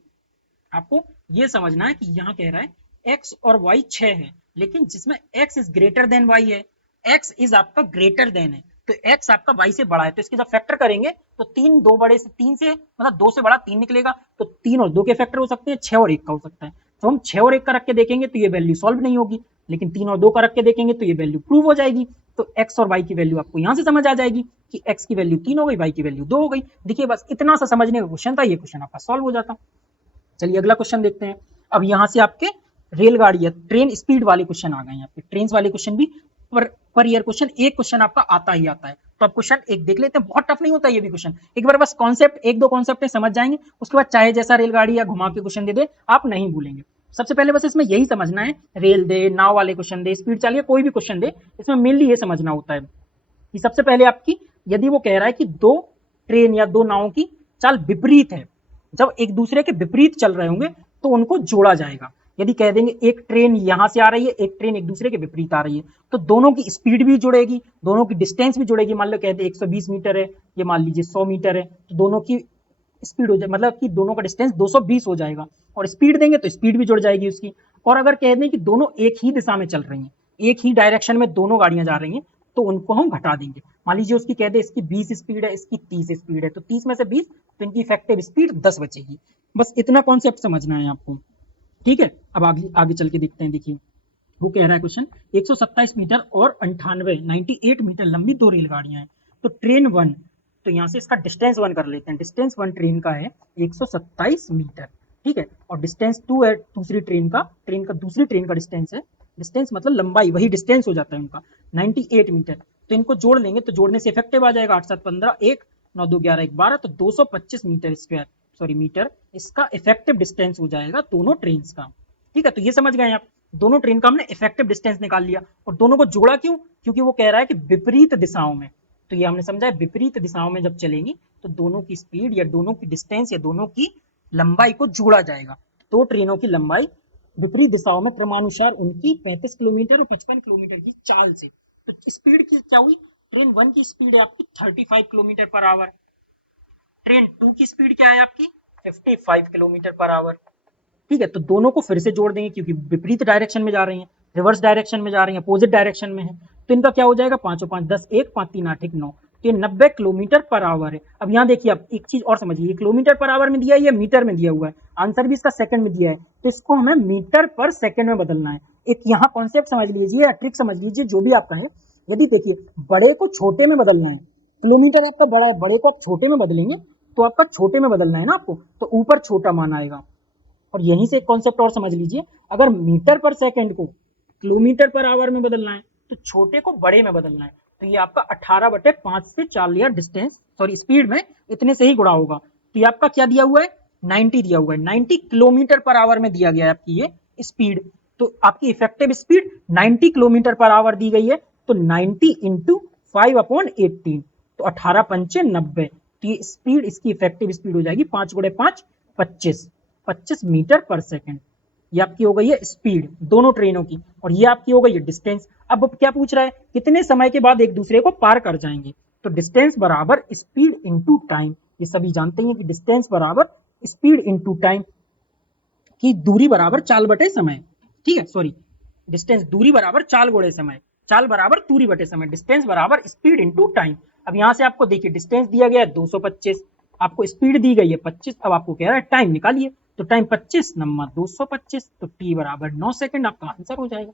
आपको ये समझना है कि यहाँ कह रहा है x और y 6 है, लेकिन जिसमें x is greater than y है, x इज आपका ग्रेटर देन है, तो x आपका y से बड़ा है, तो इसके जब फैक्टर करेंगे तो 3 2 बड़े से 3 से मतलब 2 से बड़ा 3 निकलेगा, तो 3 और 2 के फैक्टर हो सकते हैं, 6 और 1 का हो सकता है। तो हम 6 और 1 का रख के देखेंगे तो ये वैल्यू सॉल्व नहीं होगी, लेकिन 3 और 2 का रख के देखेंगे तो ये वैल्यू प्रूव हो जाएगी। तो x और y की वैल्यू आपको यहाँ से समझ आ जाएगी कि x की वैल्यू 3 हो गई, y की वैल्यू 2 हो गई। देखिए बस इतना सा समझने का क्वेश्चन था, ये क्वेश्चन आपका सॉल्व हो जाता। चलिए अगला क्वेश्चन देखते हैं। अब यहाँ से आपके रेलगाड़ी या ट्रेन स्पीड वाले क्वेश्चन आ गए हैं, आपके ट्रेन वाले क्वेश्चन भी पर ईयर क्वेश्चन एक क्वेश्चन आपका आता ही आता है। तो अब क्वेश्चन एक देख लेते हैं, बहुत टफ नहीं होता ये भी क्वेश्चन, एक बार बस कॉन्सेप्ट एक दो कॉन्सेप्ट समझ जाएंगे, उसके बाद चाहे जैसा रेलगाड़ी या घुमा के क्वेश्चन दे दे आप नहीं भूलेंगे। सबसे पहले बस इसमें यही समझना है, रेल दे, नाव वाले क्वेश्चन दे, स्पीड चाहिए, कोई भी क्वेश्चन दे, इसमें मेनली ये समझना होता है कि सबसे पहले आपकी, यदि वो कह रहा है कि दो ट्रेन या दो नावों की चाल विपरीत है, जब एक दूसरे के विपरीत चल रहे होंगे तो उनको जोड़ा जाएगा। यदि कह देंगे एक ट्रेन यहां से आ रही है, एक ट्रेन एक दूसरे के विपरीत आ रही है, तो दोनों की स्पीड भी जुड़ेगी, दोनों की डिस्टेंस भी जुड़ेगी। मान लो कहते 120 मीटर है, ये मान लीजिए 100 मीटर है, तो दोनों की स्पीड हो जाए, मतलब कि दोनों का डिस्टेंस 220 हो जाएगा, और स्पीड देंगे तो स्पीड भी जुड़ जाएगी उसकी। और अगर कह दें कि दोनों एक ही दिशा में चल रही हैं, एक ही डायरेक्शन में दोनों गाड़ियां जा रही हैं, तो उनको हम घटा देंगे। मान लीजिए उसकी कह दे इसकी 20 स्पीड है, इसकी 30 स्पीड है, तो 30 में से 20, तो इनकी इफेक्टिव स्पीड 10 बचेगी। बस इतना कॉन्सेप्ट समझना है आपको, ठीक है। अब आगे चल के देखते हैं। देखिए वो कह रहा है क्वेश्चन 127 मीटर और 98 मीटर लंबी दो रेलगाड़ियां हैं, तो ट्रेन 1, तो यहाँ से इसका डिस्टेंस 1 कर लेते हैं, डिस्टेंस 1 ट्रेन का है 127 मीटर, ठीक है, और डिस्टेंस 2 है दूसरी ट्रेन का दूसरी ट्रेन का डिस्टेंस है, डिस्टेंस मतलब लंबाई, वही डिस्टेंस हो जाता है उनका 98 मीटर। तो इनको जोड़ लेंगे तो जोड़ने से इफेक्टिव आ जाएगा 8 7 15 1 9 2 11 1 12, तो 225 मीटर स्क्वायर, सॉरी मीटर, इसका इफेक्टिव डिस्टेंस हो जाएगा दोनों ट्रेन का, ठीक है। तो ये समझ गए आप, दोनों ट्रेन का हमने इफेक्टिव डिस्टेंस निकाल लिया। और दोनों को जोड़ा क्यों, क्योंकि वो कह रहा है कि विपरीत दिशाओं में, तो ये हमने समझा है विपरीत दिशाओं में जब चलेंगी तो दोनों की स्पीड या दोनों की डिस्टेंस या दोनों की लंबाई को जोड़ा जाएगा। दो ट्रेनों की लंबाई विपरीत दिशाओं में क्रमानुसार उनकी 35 किलोमीटर और 55 किलोमीटर की चाल से। तो स्पीड की क्या हुई, ट्रेन 1 की स्पीड है आपकी 35 किलोमीटर पर आवर, ट्रेन 2 की स्पीड क्या है आपकी 55 किलोमीटर पर आवर। ठीक है, तो दोनों को फिर से जोड़ देंगे क्योंकि विपरीत डायरेक्शन में जा रही हैं, रिवर्स डायरेक्शन में जा रही हैं, अपोजिट डायरेक्शन में है, तो इनका क्या हो जाएगा 5 5 10 1 5 3 8 1 9, तो ये 90 किलोमीटर पर आवर है। अब यहाँ देखिए, आप एक चीज और समझिए, ये किलोमीटर पर आवर में दिया है, ये मीटर में दिया हुआ है, आंसर भी इसका सेकंड में दिया है, तो इसको हमें मीटर पर सेकंड में बदलना है। एक यहाँ कॉन्सेप्ट समझ लीजिए, ट्रिक समझ लीजिए, जो भी आपका है, यदि देखिए बड़े को छोटे में बदलना है, किलोमीटर आपका बड़ा है, बड़े को आप छोटे में बदलेंगे तो आपका छोटे में बदलना है ना आपको, तो ऊपर छोटा मान आएगा। और यहीं से एक कॉन्सेप्ट और समझ लीजिए, अगर मीटर पर सेकंड को किलोमीटर पर आवर में बदलना है तो छोटे को बड़े में बदलना है, तो ये आपका 18/5 से 4 लिया डिस्टेंस, सॉरी स्पीड में इतने से ही गुणा होगा, तो ये आपका क्या दिया हुआ है 90 दिया हुआ है, 90 किलोमीटर पर आवर में दिया गया है आपकी ये स्पीड। तो आपकी effective speed 90 kilometre per hour दी गई है, तो 90 इंटू 5/18, तो 18 पंचे 90, तो ये स्पीड इसकी इफेक्टिव स्पीड हो जाएगी 5 गुणे 5 25 मीटर पर सेकंड। ये आपकी हो गई है स्पीड दोनों ट्रेनों की, और ये आपकी हो गई है डिस्टेंस। अब क्या पूछ रहा है, कितने समय के बाद एक दूसरे को पार कर जाएंगे, तो डिस्टेंस बराबर स्पीड इंटू टाइम, ये सभी जानते हैं कि डिस्टेंस बराबर स्पीड इंटू टाइम, की दूरी बराबर चाल बटे समय। ठीक है, सॉरी, डिस्टेंस दूरी बराबर चाल गुणे समय, चाल बराबर दूरी बटे समय, डिस्टेंस बराबर स्पीड इंटू टाइम। अब यहां से आपको देखिए डिस्टेंस दिया गया है 225, आपको स्पीड दी गई है 25, अब आपको कह रहा है टाइम निकालिए, तो टाइम 25 नंबर 225, तो टी बराबर 9 सेकंड आपका आंसर हो जाएगा।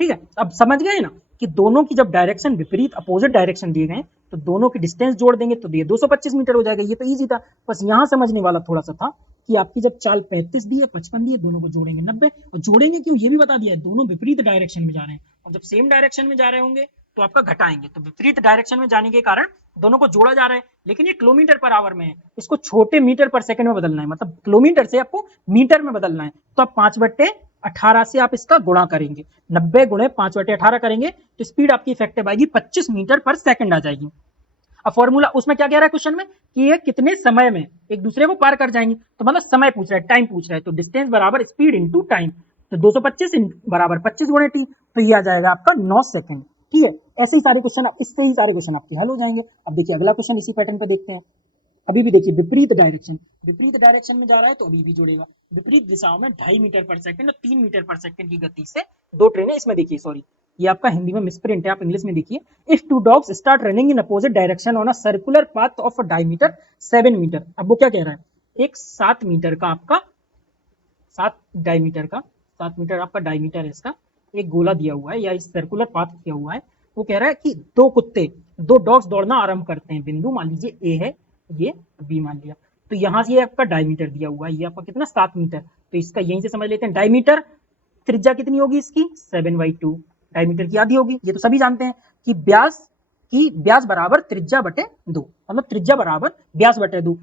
ठीक है, अब समझ गए ना कि दोनों की जब डायरेक्शन विपरीत अपोजिट डायरेक्शन दिए गए तो दोनों की डिस्टेंस जोड़ देंगे तो ये 225 मीटर हो जाएगा। ये तो इजी था, बस यहां समझने वाला थोड़ा सा था कि आपकी जब चाल 35 दी है 55 दी है, दोनों को जोड़ेंगे 90, और जोड़ेंगे क्यों ये भी बता दिया है, दोनों विपरीत डायरेक्शन में जा रहे हैं, और जब सेम डायरेक्शन में जा रहे होंगे तो आपका घटाएंगे, तो विपरीत डायरेक्शन में जाने के कारण दोनों को जोड़ा जा रहा है, लेकिन ये किलोमीटर पर आवर में है, इसको छोटे मीटर पर सेकंड में बदलना है, मतलब किलोमीटर से आपको मीटर में बदलना है, तो आप 5/18 से आप इसका गुणा करेंगे, 90 गुणे 5/18 करेंगे तो स्पीड आपकी इफेक्टिव आएगी 25 मीटर पर सेकंड आ जाएगी। अब फॉर्मूला उसमें क्या कह रहा है क्वेश्चन में कि ये कितने समय में एक दूसरे को पार कर जाएंगे, तो मतलब समय पूछ रहा है, टाइम पूछ रहा है, तो डिस्टेंस बराबर स्पीड इंटू टाइम, तो 225 बराबर 25 गुणे टी, तो ये आ जाएगा आपका 9 सेकंड। ठीक है, ऐसे ही सारे क्वेश्चन, इससे ही सारे क्वेश्चन आपके हल हो जाएंगे। अब देखिए अगला क्वेश्चन इसी पैटर्न पे देखते हैं। अभी भी देखिए विपरीत डायरेक्शन में जा रहा है तो अभी भी जुड़ेगा, विपरीत दिशाओं में 2.5 मीटर पर सेकंड और 3 मीटर पर सेकंड की गति से दो ट्रेनें, इसमें देखिए सॉरी ये आपका हिंदी में मिसप्रिंट है, आप इंग्लिश में देखिए, if two dogs start running in opposite direction on a circular path of a diameter 7 metre. अब वो क्या कह रहा है, एक 7 मीटर का आपका 7 डायमीटर का 7 मीटर आपका डायमीटर है, इसका एक गोला दिया हुआ है या इस सर्कुलर पाथ किया हुआ है। वो कह रहा है कि दो डॉग्स दौड़ना आरंभ करते हैं, बिंदु मान लीजिए ए है, ये बी मान लिया, तो यहां से ये आपका डायमीटर दिया हुआ है, ये आपका कितना 7 मीटर, तो इसका यहीं से समझ लेते हैं डायमीटर त्रिज्या कितनी होगी इसकी 7/2, डायमीटर की आधी होगी, ये तो सभी जानते हैं कि व्यास बराबर त्रिज्या बटे 2, मतलब त्रिज्या बराबर व्यास बटे 2,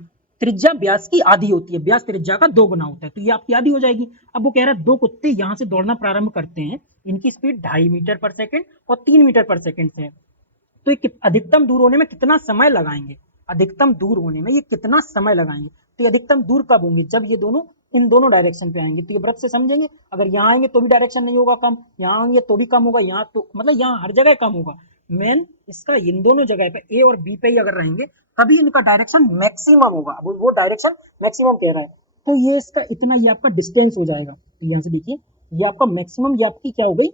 त्रिज्या व्यास की आधी होती है, व्यास त्रिज्या का 2 गुना होता है, तो ये आपकी आधी हो जाएगी। अब वो कह रहा है दो कुत्ते यहां से दौड़ना प्रारंभ करते हैं, इनकी स्पीड 2.5 मीटर पर सेकंड और 3 मीटर पर सेकंड से है, तो ये अधिकतम दूर होने में कितना समय लगाएंगे, अधिकतम दूर होने में ये कितना समय लगाएंगे, तो ये अधिकतम दूर कब होंगे, जब ये दोनों इन दोनों डायरेक्शन पे आएंगे, तो ये वृत्त से समझेंगे, अगर यहाँ आएंगे तो भी डायरेक्शन नहीं होगा कम, यहाँ आएंगे तो भी कम होगा, यहाँ तो मतलब यहाँ हर जगह कम होगा, मेन इसका इन दोनों जगह पे ए और बी पे ही अगर रहेंगे तभी इनका डायरेक्शन मैक्सिमम होगा, वो डायरेक्शन मैक्सिमम कह रहा है, तो ये इसका इतना ये आपका डिस्टेंस हो जाएगा, तो यहाँ से देखिए ये आपका मैक्सिमम, ये आपकी क्या हो गई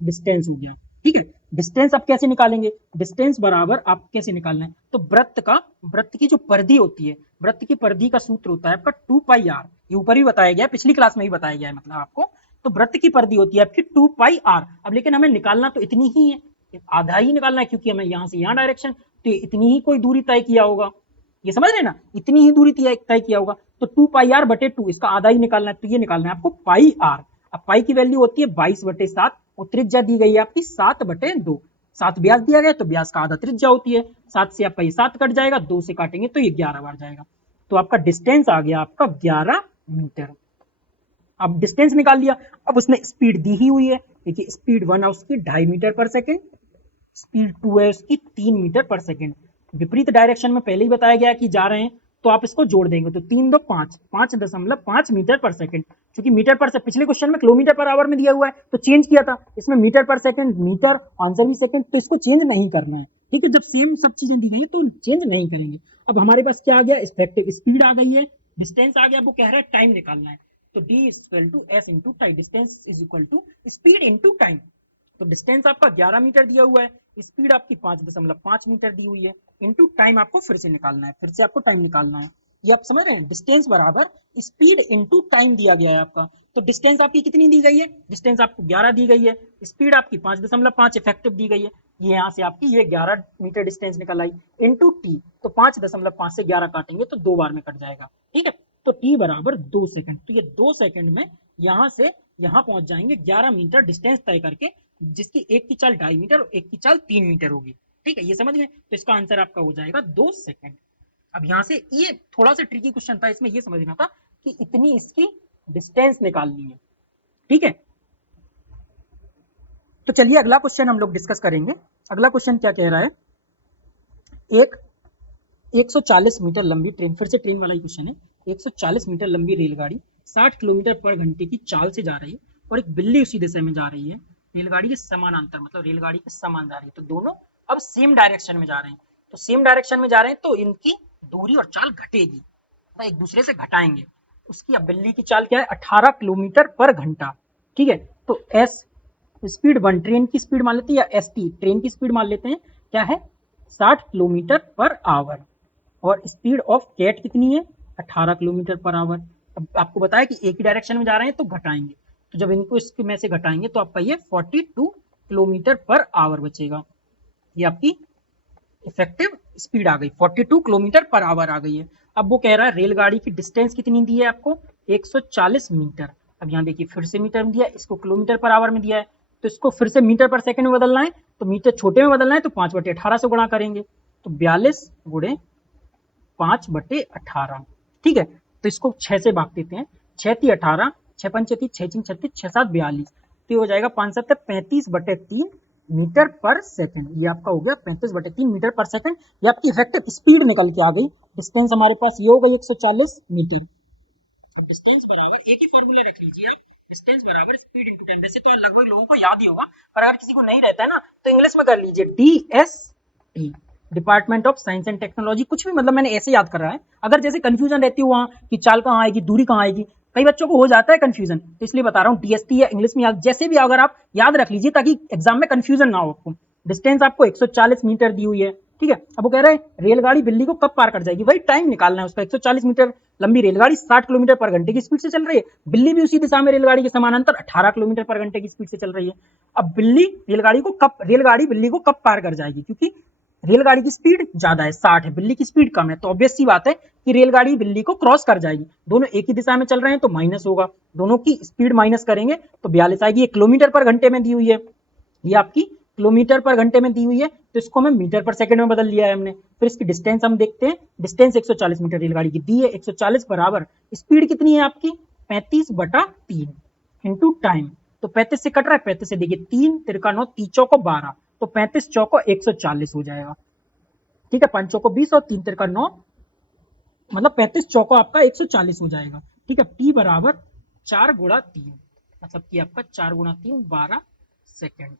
डिस्टेंस हो गया। ठीक है, डिस्टेंस आप कैसे निकालेंगे, डिस्टेंस बराबर आप कैसे निकालना है, तो वृत्त की जो परिधि होती है, वृत्त की परिधि का सूत्र होता है आपका 2πr, ये ऊपर ही बताया गया है, पिछली क्लास में ही बताया गया है, मतलब आपको, तो वृत्त की परिधि होती है आपकी 2πr। अब लेकिन हमें निकालना तो इतनी ही है, आधा ही निकालना है, क्योंकि हमें यहाँ से यहाँ डायरेक्शन, तो इतनी ही कोई दूरी तय किया होगा, ये समझ रहे ना, इतनी ही दूरी तय किया होगा, तो 2πr/2 इसका आधा ही निकालना है, तो ये निकालना है आपको πr। अब पाई की वैल्यू होती है 22/7 और त्रिज्या दी गई है आपकी 7/2, 7 व्यास दिया गया तो व्यास का आधा त्रिज्या होती है, 7 से आपका ये 7 कट जाएगा, 2 से काटेंगे तो ये 11 बार जाएगा, तो आपका डिस्टेंस आ गया आपका 11 मीटर। अब डिस्टेंस निकाल लिया, अब उसने स्पीड दी ही हुई है, देखिए स्पीड 1 है उसकी 2.5 मीटर पर सेकेंड, स्पीड 2 है उसकी 3 मीटर पर सेकेंड। विपरीत डायरेक्शन में पहले ही बताया गया कि जा रहे हैं, तो आप इसको जोड़ देंगे तो 3 2 5, 5.5 मीटर पर सेकेंड। क्योंकि मीटर पर से पिछले क्वेश्चन में किलोमीटर पर आवर में दिया हुआ है तो चेंज किया था, इसमें मीटर पर सेकेंड, मीटर आंसर भी सेकेंड, तो इसको चेंज नहीं करना है। ठीक है, जब सेम सब चीजें दी गई तो चेंज नहीं करेंगे। अब हमारे पास क्या आ गया, इफेक्टिव स्पीड आ गई है, डिस्टेंस आ गया, वो कह रहा है टाइम निकालना है, तो d is equal to s into time, distance is equal to speed into time. तो डिस्टेंस आपका 11 मीटर दिया हुआ है, स्पीड आपकी 5.5 मीटर दी हुई है, इनटू टाइम आपको फिर से निकालना है, फिर से आपको टाइम निकालना है। ये आप समझ रहे हैं, डिस्टेंस बराबर स्पीड इनटू टाइम दिया गया है आपका। तो डिस्टेंस आपकी कितनी दी गई है, डिस्टेंस आपको 11 दी गई है, स्पीड आपकी 5.5 इफेक्टिव दी गई है, ये यहाँ से आपकी ये 11 मीटर डिस्टेंस निकल आई, इनटू टी, तो 5.5 से 11 काटेंगे तो 2 बार में कट जाएगा। ठीक है, तो टी बराबर 2 सेकंड, तो ये 2 सेकंड में यहाँ से यहाँ पहुंच जाएंगे 11 मीटर डिस्टेंस तय करके, जिसकी एक की चाल 2.5 मीटर और एक की चाल 3 मीटर होगी। ठीक है, ये समझ गए, तो इसका आंसर आपका हो जाएगा 2 सेकंड। अब यहाँ से ये थोड़ा सा ट्रिकी क्वेश्चन था, इसमें ये समझना था कि इतनी इसकी डिस्टेंस निकालनी है। ठीक है, तो चलिए अगला क्वेश्चन हम लोग डिस्कस करेंगे। अगला क्वेश्चन क्या कह रहा है, एक 140 मीटर लंबी ट्रेन, फिर से ट्रेन वाला ही क्वेश्चन है, 140 मीटर लंबी रेलगाड़ी 60 किलोमीटर पर घंटे की चाल से जा रही है और एक बिल्ली उसी दिशा में जा रही है, रेलगाड़ी के समानांतर, मतलब रेलगाड़ी के समान जा रही है, तो दोनों अब सेम डायरेक्शन में जा रहे हैं, तो सेम डायरेक्शन में जा रहे हैं तो इनकी दूरी और चाल घटेगी, तो एक दूसरे से घटाएंगे। उसकी अब बिल्ली की चाल क्या है, 18 किलोमीटर पर घंटा। ठीक है, तो एस स्पीड 1 ट्रेन की स्पीड मान लेते हैं, या एस टी ट्रेन की स्पीड मान लेते हैं, क्या है 60 किलोमीटर पर आवर, और स्पीड ऑफ कैट कितनी है 18 किलोमीटर पर आवर। अब आपको बताया कि एक ही डायरेक्शन में जा रहे हैं तो घटाएंगे, तो जब इनको इसके में से घटाएंगे तो आपका ये 42 किलोमीटर पर आवर बचेगा, ये आपकी इफेक्टिव स्पीड आ गई, 42 किलोमीटर पर आवर आ गई है। अब वो कह रहा है रेलगाड़ी की डिस्टेंस कितनी दी है आपको, 140 मीटर। अब यहाँ देखिए फिर से मीटर में दिया है, इसको किलोमीटर पर आवर में दिया है, तो इसको फिर से मीटर पर सेकंड में बदलना है, तो मीटर छोटे में बदलना है तो 5/18 से गुणा करेंगे, तो 42 गुणे 5/18। ठीक है, तो इसको 6 से भाग देते हैं, 6 × 18, 6 × 5 = 6 × 36, 6 7 42, तो हो जाएगा 5 7 35/3 मीटर पर सेकंड। ये आपका हो गया 35/3 मीटर पर सेकंड, ये आपकी इफेक्टिव स्पीड निकल के आ गई। डिस्टेंस हमारे पास ये हो गई 140 मीटर। डिस्टेंस बराबर एक ही फॉर्मूला रख लीजिए आप, डिस्टेंस बराबर स्पीड इनटू टाइम। वैसे तो लगभग लोगों को याद ही होगा, पर अगर किसी को नहीं रहता है ना तो इंग्लिश में कर लीजिए, DST, department of science and technology, कुछ भी मतलब मैंने ऐसे याद कर रहा है। अगर जैसे कंफ्यूजन रहती है वहां कि चाल कहाँ आएगी, दूरी कहाँ आएगी, कई बच्चों को हो जाता है कंफ्यूजन, तो इसलिए बता रहा हूँ DST या इंग्लिश में याद, जैसे भी अगर आप याद रख लीजिए ताकि एग्जाम में कंफ्यूजन ना हो आपको। डिस्टेंस आपको 140 मीटर दी हुई है। ठीक है, अब वो कह रहा है रेलगाड़ी बिल्ली को कब पार कर जाएगी, वही टाइम निकालना है उसका। 140 मीटर लंबी रेलगाड़ी 60 किलोमीटर पर घंटे की स्पीड से चल रही है, बिल्ली भी उसी दिशा में रेलगाड़ी के समानांतर 18 किलोमीटर पर घंटे की स्पीड से चल रही है। अब रेलगाड़ी बिल्ली को कब पार कर जाएगी, क्योंकि रेलगाड़ी की स्पीड ज्यादा है 60 है, बिल्ली की स्पीड कम है, तो ऑब्वियस सी बात है कि रेलगाड़ी बिल्ली को क्रॉस कर जाएगी। दोनों एक ही दिशा में चल रहे हैं तो माइनस होगा, दोनों की स्पीड माइनस करेंगे तो 42 आएगी। ये किलोमीटर पर घंटे में दी हुई है, ये आपकी किलोमीटर पर घंटे में दी हुई है, तो इसको हमें मीटर पर सेकंड में बदल लिया है हमने। फिर इसकी डिस्टेंस हम देखते हैं, डिस्टेंस 140 मीटर रेलगाड़ी की दी है, 140 बराबर स्पीड कितनी है आपकी 35/3 इंटू टाइम, तो 35 से कट रहा है, 35 से देखिए 3 तिरका 9 3 चौको 12, तो 35 चौको 140 हो जाएगा। ठीक है, 5 चौको 20 और 3 तिरका 9, मतलब 35 चौको आपका 140 हो जाएगा। ठीक है, टी बराबर 4 × 3, मतलब कि आपका 4 × 3 12 सेकेंड।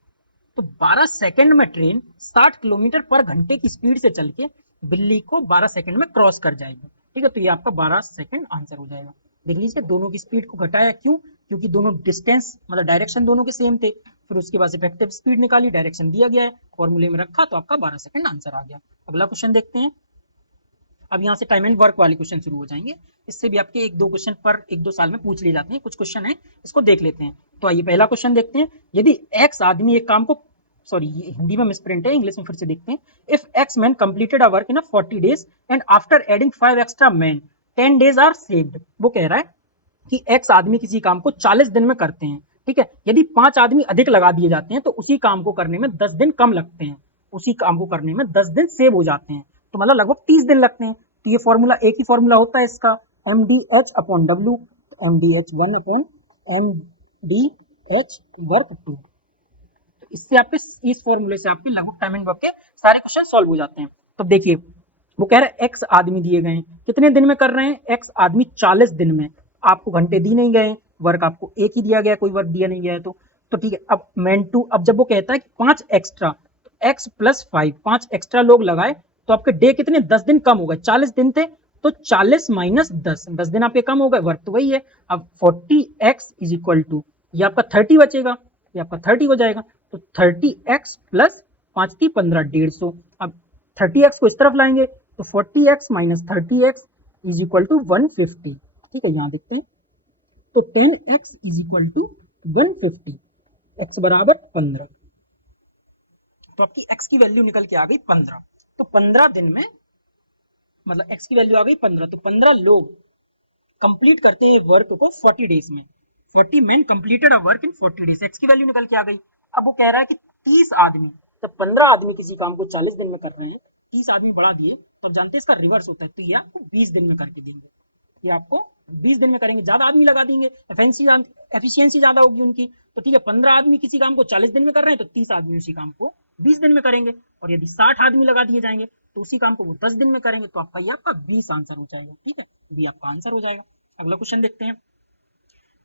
तो 12 सेकंड में ट्रेन 60 किलोमीटर पर घंटे की स्पीड से चल के बिल्ली को 12 सेकंड में क्रॉस कर जाएगी। ठीक है, तो ये आपका 12 सेकंड आंसर हो जाएगा। देख लीजिए दोनों की स्पीड को घटाया, क्यों, क्योंकि दोनों डिस्टेंस मतलब डायरेक्शन दोनों के सेम थे। फिर उसके बाद इफेक्टिव स्पीड निकाली, डायरेक्शन दिया गया है, फॉर्मूले में रखा, तो आपका 12 सेकंड आंसर आ गया। अगला क्वेश्चन देखते हैं। अब यहाँ से टाइम एंड वर्क वाले क्वेश्चन शुरू हो जाएंगे, इससे भी आपके 1-2 क्वेश्चन पर 1-2 साल में पूछ लिए जाते हैं, कुछ क्वेश्चन है इसको देख लेते हैं। तो आइए पहला क्वेश्चन देखते हैं। यदि एक्स आदमी एक काम को, सॉरी ये हिंदी में मिसप्रिंट है, इंग्लिश में फिर से देखते हैं। If x man completed a work in 40 days and after adding 5 extra man 10 days are saved. वो कह रहा है कि एक्स आदमी किसी काम को 40 दिन में करते हैं। ठीक है, यदि 5 आदमी अधिक लगा दिए जाते हैं तो उसी काम को करने में 10 दिन कम लगते हैं, उसी काम को करने में 10 दिन सेव हो जाते हैं, तो मतलब लगभग 30 दिन लगते हैं। तो ये फॉर्मूला एक ही फॉर्मूला होता है इसका, MDH/W, MDH 1/MDH वर्क 2। इससे आपके इस फॉर्मूले से आपके लघु टाइमिंग वर्क के सारे क्वेश्चन सॉल्व हो जाते हैं। तो देखिए वो कह रहा है एक्स आदमी दिए गए हैं, कितने दिन में कर रहे हैं, एक्स आदमी 40 दिन में, आपको घंटे दी नहीं गए, वर्क आपको एक ही दिया गया, कोई वर्क दिया नहीं गया है तो ठीक है। अब मेन टू, अब जब वो कहता है कि 5 एक्स्ट्रा, तो एक्स प्लस 5, 5 एक्स्ट्रा लोग लगाए तो आपके डे कितने, 10 दिन कम हो गए, 40 दिन थे तो 40 माइनस 10, 10 दिन आपके कम हो गए, वर्क तो वही है। अब 40x इज इक्वल टू, ये आपका 30 बचेगा, ये आपका 30 हो जाएगा, तो 30x प्लस 5 थी 15, 150। अब 30x को इस तरफ लाएंगे तो 40x minus 30x is equal to 150। ठीक है, यहाँ देखते हैं तो 10x is equal to 150, x बराबर 15, तो आपकी x की वैल्यू निकल के आ गई 15। तो 15 दिन में मतलब x की वैल्यू आ गई 15, तो 15 लोग कंप्लीट करते हैं वर्क को 40 डेज में, 40 men completed a work in 40 days, x की वैल्यू निकल के आ गई। अब वो कह रहा है कि 30 आदमी, जब 15 आदमी किसी काम को 40 दिन में कर रहे हैं, 30 आदमी बढ़ा दिए, तो आप जानते हैं इसका रिवर्स होता है, तो ये आपको 20 दिन में करके देंगे, ये आपको 20 दिन में करेंगे, ज्यादा आदमी लगा देंगे, एफिशिएंसी ज्यादा होगी उनकी। तो ठीक है, 15 आदमी किसी काम को 40 दिन में कर रहे हैं, तो 30 आदमी उसी काम को 20 दिन में करेंगे, और यदि 60 आदमी लगा दिए जाएंगे तो उसी काम को वो 10 दिन में करेंगे, तो आपका ये आपका 20 आंसर हो जाएगा। ठीक है, बी आपका आंसर हो जाएगा। अगला क्वेश्चन देखते हैं।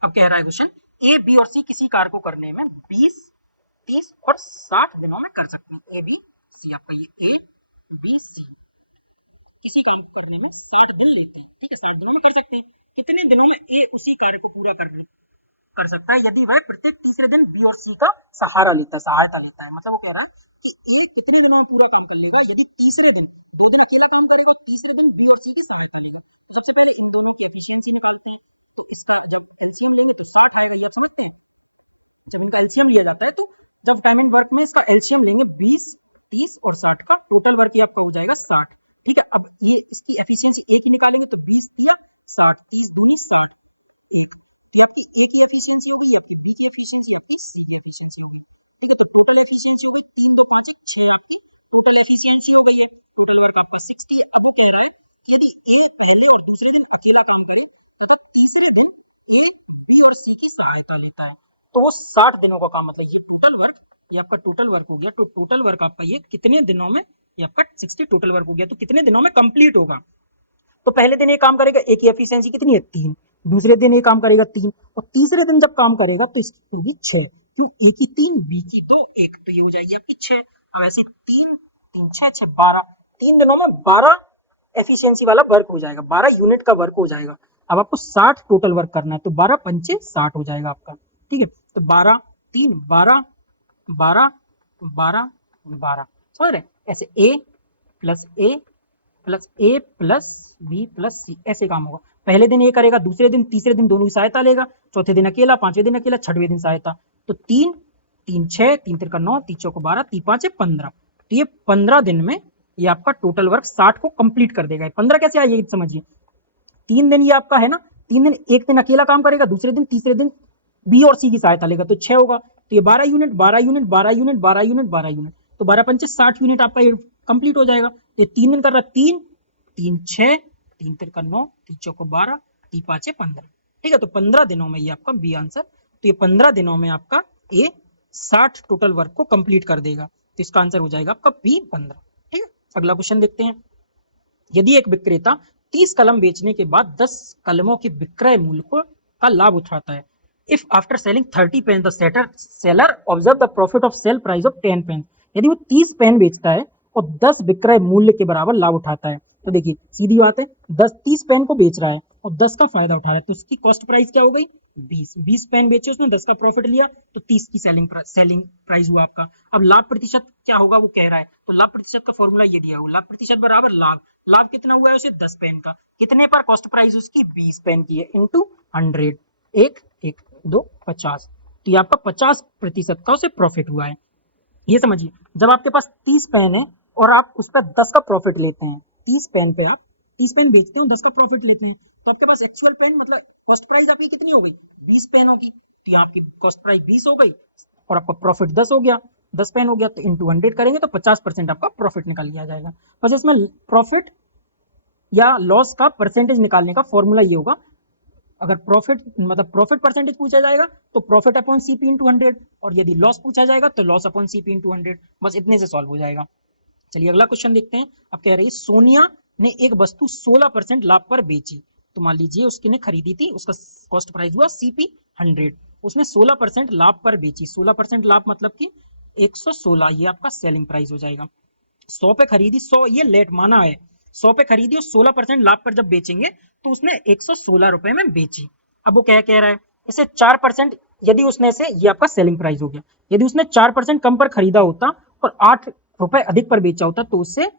अब कह रहा है क्वेश्चन, ए बी और सी किसी कार्य को करने में 20, 30 और 60 दिनों में कर सकते हैं। ए बी सी, आपका ये ए बी सी किसी काम को करने में 60 दिन लेते हैं। ठीक है, 60 दिनों में कर सकते हैं। कितने दिनों में ए उसी कार्य को पूरा कर सकता है यदि वह प्रत्येक तीसरे दिन बी और सी का सहायता लेता है। मतलब वो कह रहा है कि ए कितने दिनों में पूरा काम कर लेगा यदि तीसरे दिन, 2 दिन अकेला काम करेगा, तीसरे दिन बी और सी की सहायता लेगा। सबसे पहले इन दोनों की एफिशिएंसी निकालते हैं, तो इसका जब एलसीएम लेंगे तो 60 आएगा, ये समझते हैं। जब इनका एलसीएम लिया जाता है तो जब टाइमिंग ग्राफ में इसका एलसीएम लेंगे 20, 30 और 60 का टोटल वर्क आपका हो जाएगा 60। ठीक है, अब ये इसकी एफिशिएंसी ए की निकालेंगे तो 20 दिया 60, 30 दूनी 60, आपकी ए की एफिशिएंसी होगी, आपकी बी की एफिशिएंसी होगी, सी की एफिशिएंसी होगी। ठीक है, तो टोटल एफिशिएंसी होगी 3 तो 5 6 आपकी टोटल एफिशिएंसी हो गई है। टोटल वर्क आपका 60 है। अब वो कह रहा है कि यदि ए पहले और दूसरे दिन अकेला काम करे तथा तीसरे दिन ए बी और सी की सहायता लेता है, तो 60 दिनों का काम, मतलब ये टोटल वर्क, ये आपका टोटल वर्क हो गया। तो टोटल वर्क आपका ये कितने दिनों में, ये आपका 60 टोटल वर्क हो गया, तो कितने दिनों में कंप्लीट होगा। तो पहले दिन ये काम करेगा, ए की एफिशिएंसी कितनी है 3, दूसरे दिन ये काम करेगा 3, और तीसरे दिन जब काम करेगा तो इसकी होगी 6, क्यों, ए की 3 बी की 2 1, तो ये हो जाएगी आपकी 6। अब ऐसे 3 3 6 6 12, 3 दिनों में 12 एफिशिएंसी वाला वर्क हो जाएगा, 12 यूनिट का वर्क हो जाएगा। अब आपको 60 टोटल वर्क करना है, तो 12 पंचे 60 हो जाएगा आपका। ठीक है, तो 12 3 12 12 12 12, समझ रहे, ऐसे ए प्लस ए प्लस ए प्लस बी प्लस सी, ऐसे काम होगा। पहले दिन ये करेगा, दूसरे दिन तीसरे दिन दोनों की सहायता लेगा, चौथे दिन अकेला, पांचवें दिन अकेला, छठवें दिन सहायता। तो 3 3 6 3 3 9 3 4 12 3 5 15, तो ये 15 दिन में ये आपका टोटल वर्क 60 को कंप्लीट कर देगा। 15 कैसे आया ये समझिए, 3 दिन ये आपका है ना, 3 दिन एक दिन अकेला काम करेगा, दूसरे दिन तीसरे दिन बी और सी की सहायता लेगा, तो 6 होगा। तो ये 12 unit 12 unit 12 unit 12 unit 12 unit, तो 12 पंचे 60 यूनिट आपका ये कंप्लीट हो जाएगा। ये 3 दिन कर रहा है, 3 3 6 3 3 9 3 4 12 3 5 15। ठीक है, तो 15 दिनों में ये आपका बी आंसर, तो ये 15 दिनों में आपका ए 60 टोटल वर्क को कंप्लीट कर देगा, तो इसका आंसर हो जाएगा आपका बी 15। ठीक है, अगला क्वेश्चन देखते हैं। यदि एक विक्रेता 30 कलम बेचने के बाद 10 कलमों के विक्रय मूल्य का लाभ उठाता है, if after selling 30 pen the seller observe the profit of sell price of 10 pen, यदि वो 30 पेन बेचता है और 10 विक्रय मूल्य के बराबर लाभ उठाता है, तो देखिए सीधी बात है, 30 पेन को बेच रहा है और 10 का फायदा उठा रहा है, तो उसकी कॉस्ट प्राइस क्या हो गई 20 पेन बेचे उसने, 10 का प्रॉफिट लिया, तो 30 की सेलिंग प्राइस हुआ आपका। अब लाभ प्रतिशत क्या होगा वो कह रहा है, तो लाभ प्रतिशत का फॉर्मूला ये दिया हुआ, लाभ प्रतिशत बराबर लाभ कितना हुआ है उसे 10 पेन का, कितने पर कॉस्ट प्राइस उसकी 20 पेन की है, इंटू 100, 1 1 2 50, तो ये आपका 50% का उसे प्रॉफिट हुआ है। ये समझिए, जब आपके पास 30 पेन है और आप उस पर 10 का प्रॉफिट लेते हैं, 30 पेन पे आप 30 पेन बेचते हो, 10 का प्रॉफिट लेते हैं, तो आपके पास एक्चुअल पेन मतलब कॉस्ट प्राइस आपकी कितनी हो गई 20 पेनों की, तो यहाँ आपकी कॉस्ट प्राइस 20 हो गई और आपका प्रॉफिट 10 हो गया, 10 पेन हो गया, तो इंटू 100 करेंगे तो 50% आपका प्रॉफिट निकाल लिया जाएगा। बस इसमें प्रॉफिट या लॉस का परसेंटेज निकालने का फॉर्मूला ये होगा, अगर प्रॉफिट मतलब प्रॉफिट परसेंटेज पूछा जाएगा तो प्रॉफिट अपॉन सीपी इंटू 100, और यदि लॉस पूछा जाएगा तो लॉस अपॉन सीपी इंटू 100। बस इतने से सॉल्व हो जाएगा। चलिए अगला क्वेश्चन देखते हैं। अब कह रही है सोनिया ने एक वस्तु 16% लाभ पर बेची। तो मान लीजिए उसकी ने खरीदी थी, उसका कॉस्ट प्राइस हुआ सीपी 100, उसने 16% लाभ पर बेची। 16% लाभ मतलब कि 116, ये आपका सेलिंग प्राइस हो जाएगा। 100 पे खरीदी, 100 ये लेट माना है, 100 पे खरीदी और 16% लाभ पर जब बेचेंगे तो उसने 116 रुपए में बेची। अब वो क्या कह रहा है, इसे 4%, यदि उसने से, ये आपका सेलिंग प्राइस हो गया, यदि उसने 4% कम पर खरीदा होता और 8 रुपए अधिक पर बेचा होता तो उससे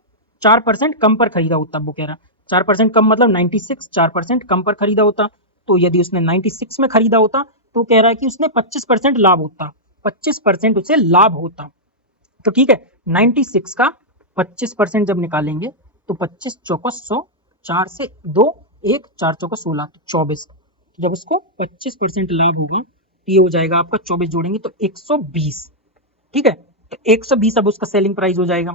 4% कम पर खरीदा होता। वो कह रहा 4% कम मतलब 96, 4% कम पर खरीदा होता। तो यदि उसने 96 में खरीदा होता तो कह रहा है कि उसने 25% लाभ होता, 25% उसे लाभ होता। तो ठीक है, 96 का 25% जब निकालेंगे तो 25 चौका 100, 4 से 2 1, 4 चौका 16, तो 24। जब उसको 25% लाभ होगा तो ये हो जाएगा आपका, 24 जोड़ेंगे तो 120। ठीक है, तो 120 अब उसका सेलिंग प्राइस हो जाएगा।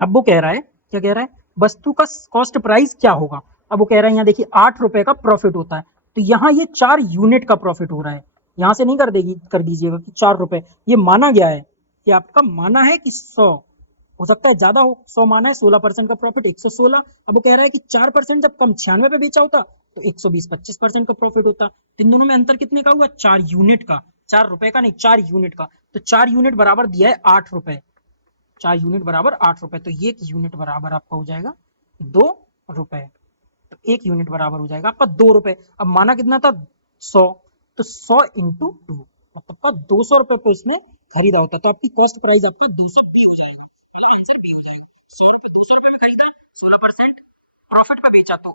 अब वो कह रहा है, क्या कह रहा है, वस्तु का कॉस्ट प्राइस क्या होगा। अब वो कह रहा है यहाँ देखिए 8 रुपए का प्रॉफिट होता है, तो यहाँ ये 4 यूनिट का प्रॉफिट हो रहा है। यहाँ से नहीं कर दीजिएगा कि 4 रुपए, ये माना गया है कि आपका माना है कि 100 हो सकता है ज्यादा हो, 100 माना है, 16% का प्रॉफिट 116। अब वो कह रहा है कि 4% जब कम 96 पे बेचा होता तो 120 25% का प्रॉफिट होता। तो इन दोनों में अंतर कितने का हुआ, 4 यूनिट का, 4 रुपए का नहीं, 4 यूनिट का। तो 4 यूनिट बराबर दिया है 8 रुपए, 4 यूनिट बराबर 8 रुपए, तो 1 यूनिट बराबर आपका हो जाएगा 2 रुपए। तो 1 यूनिट बराबर हो जाएगा आपका 2 रुपए। अब माना कितना था, 100, तो 100 इंटू 2 मतलब 200 रुपए पे उसने खरीदा होता, तो आपकी कॉस्ट प्राइस आपका 200 हो जाएगा। आंसर बी हो जाएगा, 100 रुपए 200 रुपए में खरीदा, 16% प्रॉफिट पे बेचा, तो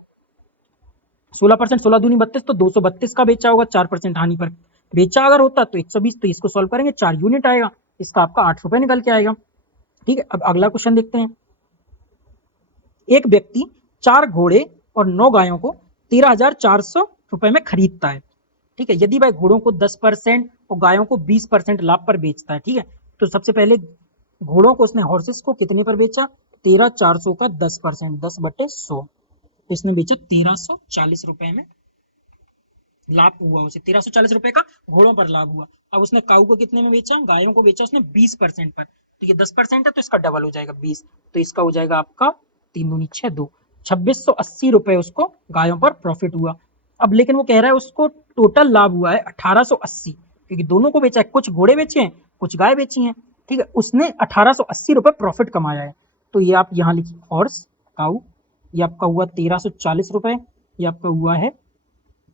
16%, 16 दूनी 32, तो 232 का बेचा होगा, 4% हानि पर बेचा अगर होता तो 120। तो इसको सॉल्व करेंगे, 4 यूनिट आएगा, इसका आपका 8 रुपए निकल के आएगा। ठीक है, अब अगला क्वेश्चन देखते हैं। एक व्यक्ति 4 घोड़े और 9 गायों को 13,400 रुपए में खरीदता है। ठीक है, यदि वह घोड़ों को 10% और गायों को 20% लाभ पर बेचता है। ठीक है, तो सबसे पहले घोड़ों को उसने, हॉर्सेस को कितने पर बेचा, 13,400 का 10%, 10/100, इसने बेचा 1340 रुपए में लाभ हुआ उसे, 1340 रुपए का घोड़ों पर लाभ हुआ। अब उसने काऊ को कितने में बेचा, गायों को बेचा उसने 20% पर, तो ये 10% है तो इसका डबल हो जाएगा 20, तो इसका हो जाएगा आपका 3 दूनी 6 2, 2680 रुपए उसको गायों पर प्रॉफिट हुआ। अब लेकिन वो कह रहा है उसको टोटल लाभ हुआ है 1880, क्योंकि दोनों को बेचा है, कुछ घोड़े बेचे हैं कुछ गाय बेची हैं। ठीक है, उसने 1880 रुपए प्रॉफिट कमाया है। तो ये आप यहाँ लिखिए, हॉर्स काऊ, ये आपका हुआ 1340 रुपए, ये आपका हुआ है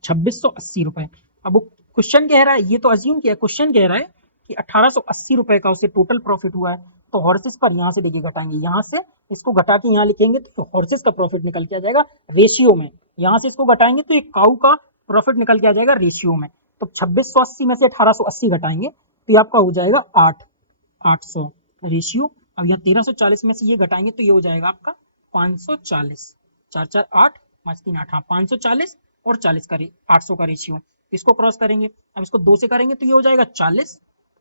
2680 रुपए। अब वो क्वेश्चन कह रहा है, ये तो अज्यूम किया, क्वेश्चन कह रहा है कि 1880 रुपए का उसे टोटल प्रॉफिट हुआ है। तो हॉर्सेस पर यहाँ से देखिए घटाएंगे, यहाँ से इसको घटा के यहाँ लिखेंगे तो हॉर्सेस का प्रॉफिट निकल के आ जाएगा रेशियो में। यहाँ से इसको घटाएंगे तो एक काऊ का प्रॉफिट निकल के आ जाएगा रेशियो में। तो 2680 में से 1880 घटाएंगे तो ये आपका हो जाएगा 800 रेशियो। अब यहाँ 1340 में से ये घटाएंगे तो ये हो जाएगा आपका 540, 4 4 8 5 3 8, हाँ 540 और 40 का 800 का रेशियो, इसको क्रॉस करेंगे। अब इसको 2 से करेंगे तो ये हो जाएगा 40,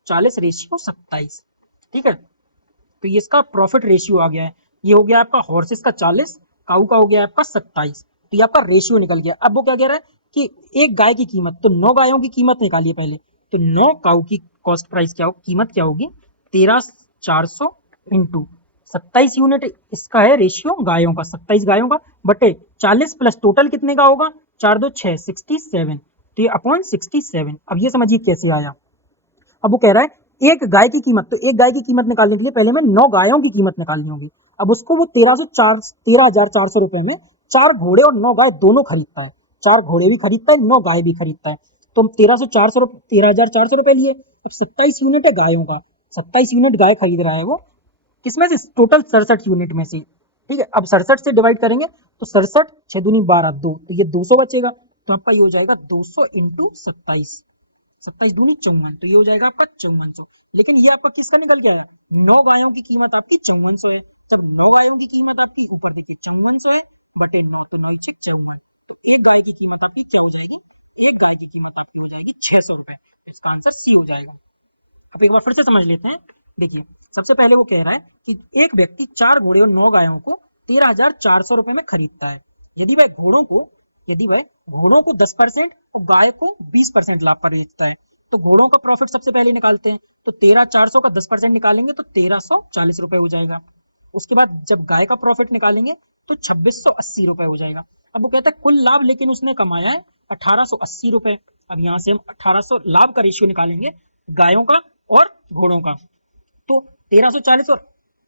40 रेशियो 27। ठीक है, तो ये इसका प्रॉफिट रेशियो आ गया है। ये हो गया आपका हॉर्सेस का 40, काऊ का हो गया आपका 27, तो ये आपका रेशियो निकल गया। अब वो क्या कह रहा है कि एक गाय की कीमत, तो 9 गायों की कीमत निकालिए पहले, तो 9 काऊ की कॉस्ट प्राइस क्या होगी, कीमत क्या होगी, 13,400 इंटू 27 यूनिट इसका है रेशियो गायों का, 27 गायों का बटे 40 प्लस टोटल कितने का होगा, 4 2 6 67, तो ये अपॉन 67। अब ये समझिए कैसे आया। अब वो कह रहा है एक गाय की कीमत, तो एक गाय की कीमत निकालने के लिए पहले हमें 9 गायों की कीमत निकालनी होगी। अब उसको वो 13,400 रुपए में 4 घोड़े और 9 गाय दोनों खरीदता है, 4 घोड़े भी खरीदता है 9 गाय भी खरीदता है। तो हम 13,400 रुपए लिए। अब 27 यूनिट है गायों का, 27 यूनिट गाय खरीद रहा है वो, किसमें से, टोटल 67 यूनिट में से। ठीक है, अब 67 से डिवाइड करेंगे तो 67 6 दूनी 12 2, तो ये 200 बचेगा, तो आपका ये हो जाएगा 200 इंटू 27, 27 दूनी 54, तो ये हो जाएगा आपका 5400। लेकिन ये आपका किसका निकल के आया, 9 गायों की कीमत आपकी 5400 है। जब 9 गायों की कीमत आपकी ऊपर देखिए 5400 है बटे 9, तो 9 6 54, तो एक गाय की कीमत आपकी क्या हो जाएगी, एक गाय की कीमत आपकी हो जाएगी 600 रुपए। इसका आंसर सी हो जाएगा। अब एक बार फिर से समझ लेते हैं। देखिए सबसे पहले वो कह रहा है कि एक व्यक्ति 4 घोड़े और 9 गायों को 13,400 रुपए में खरीदता है। यदि वह घोड़ों को यदि वह घोड़ों को 10% और गाय को 20% लाभ पर बेचता है तो घोड़ों का प्रॉफिट सबसे पहले निकालते हैं। तो 13,400 का 10% निकालेंगे तो 1,340 रुपए हो जाएगा। उसके बाद जब गाय का प्रॉफिट निकालेंगे तो 2,680 रुपए हो जाएगा। अब वो कहता है कुल लाभ लेकिन उसने कमाया है 1,880 रुपए। अब यहाँ से हम 1800 लाभ का रेशियो निकालेंगे गायों का और घोड़ों का। तो 1340 और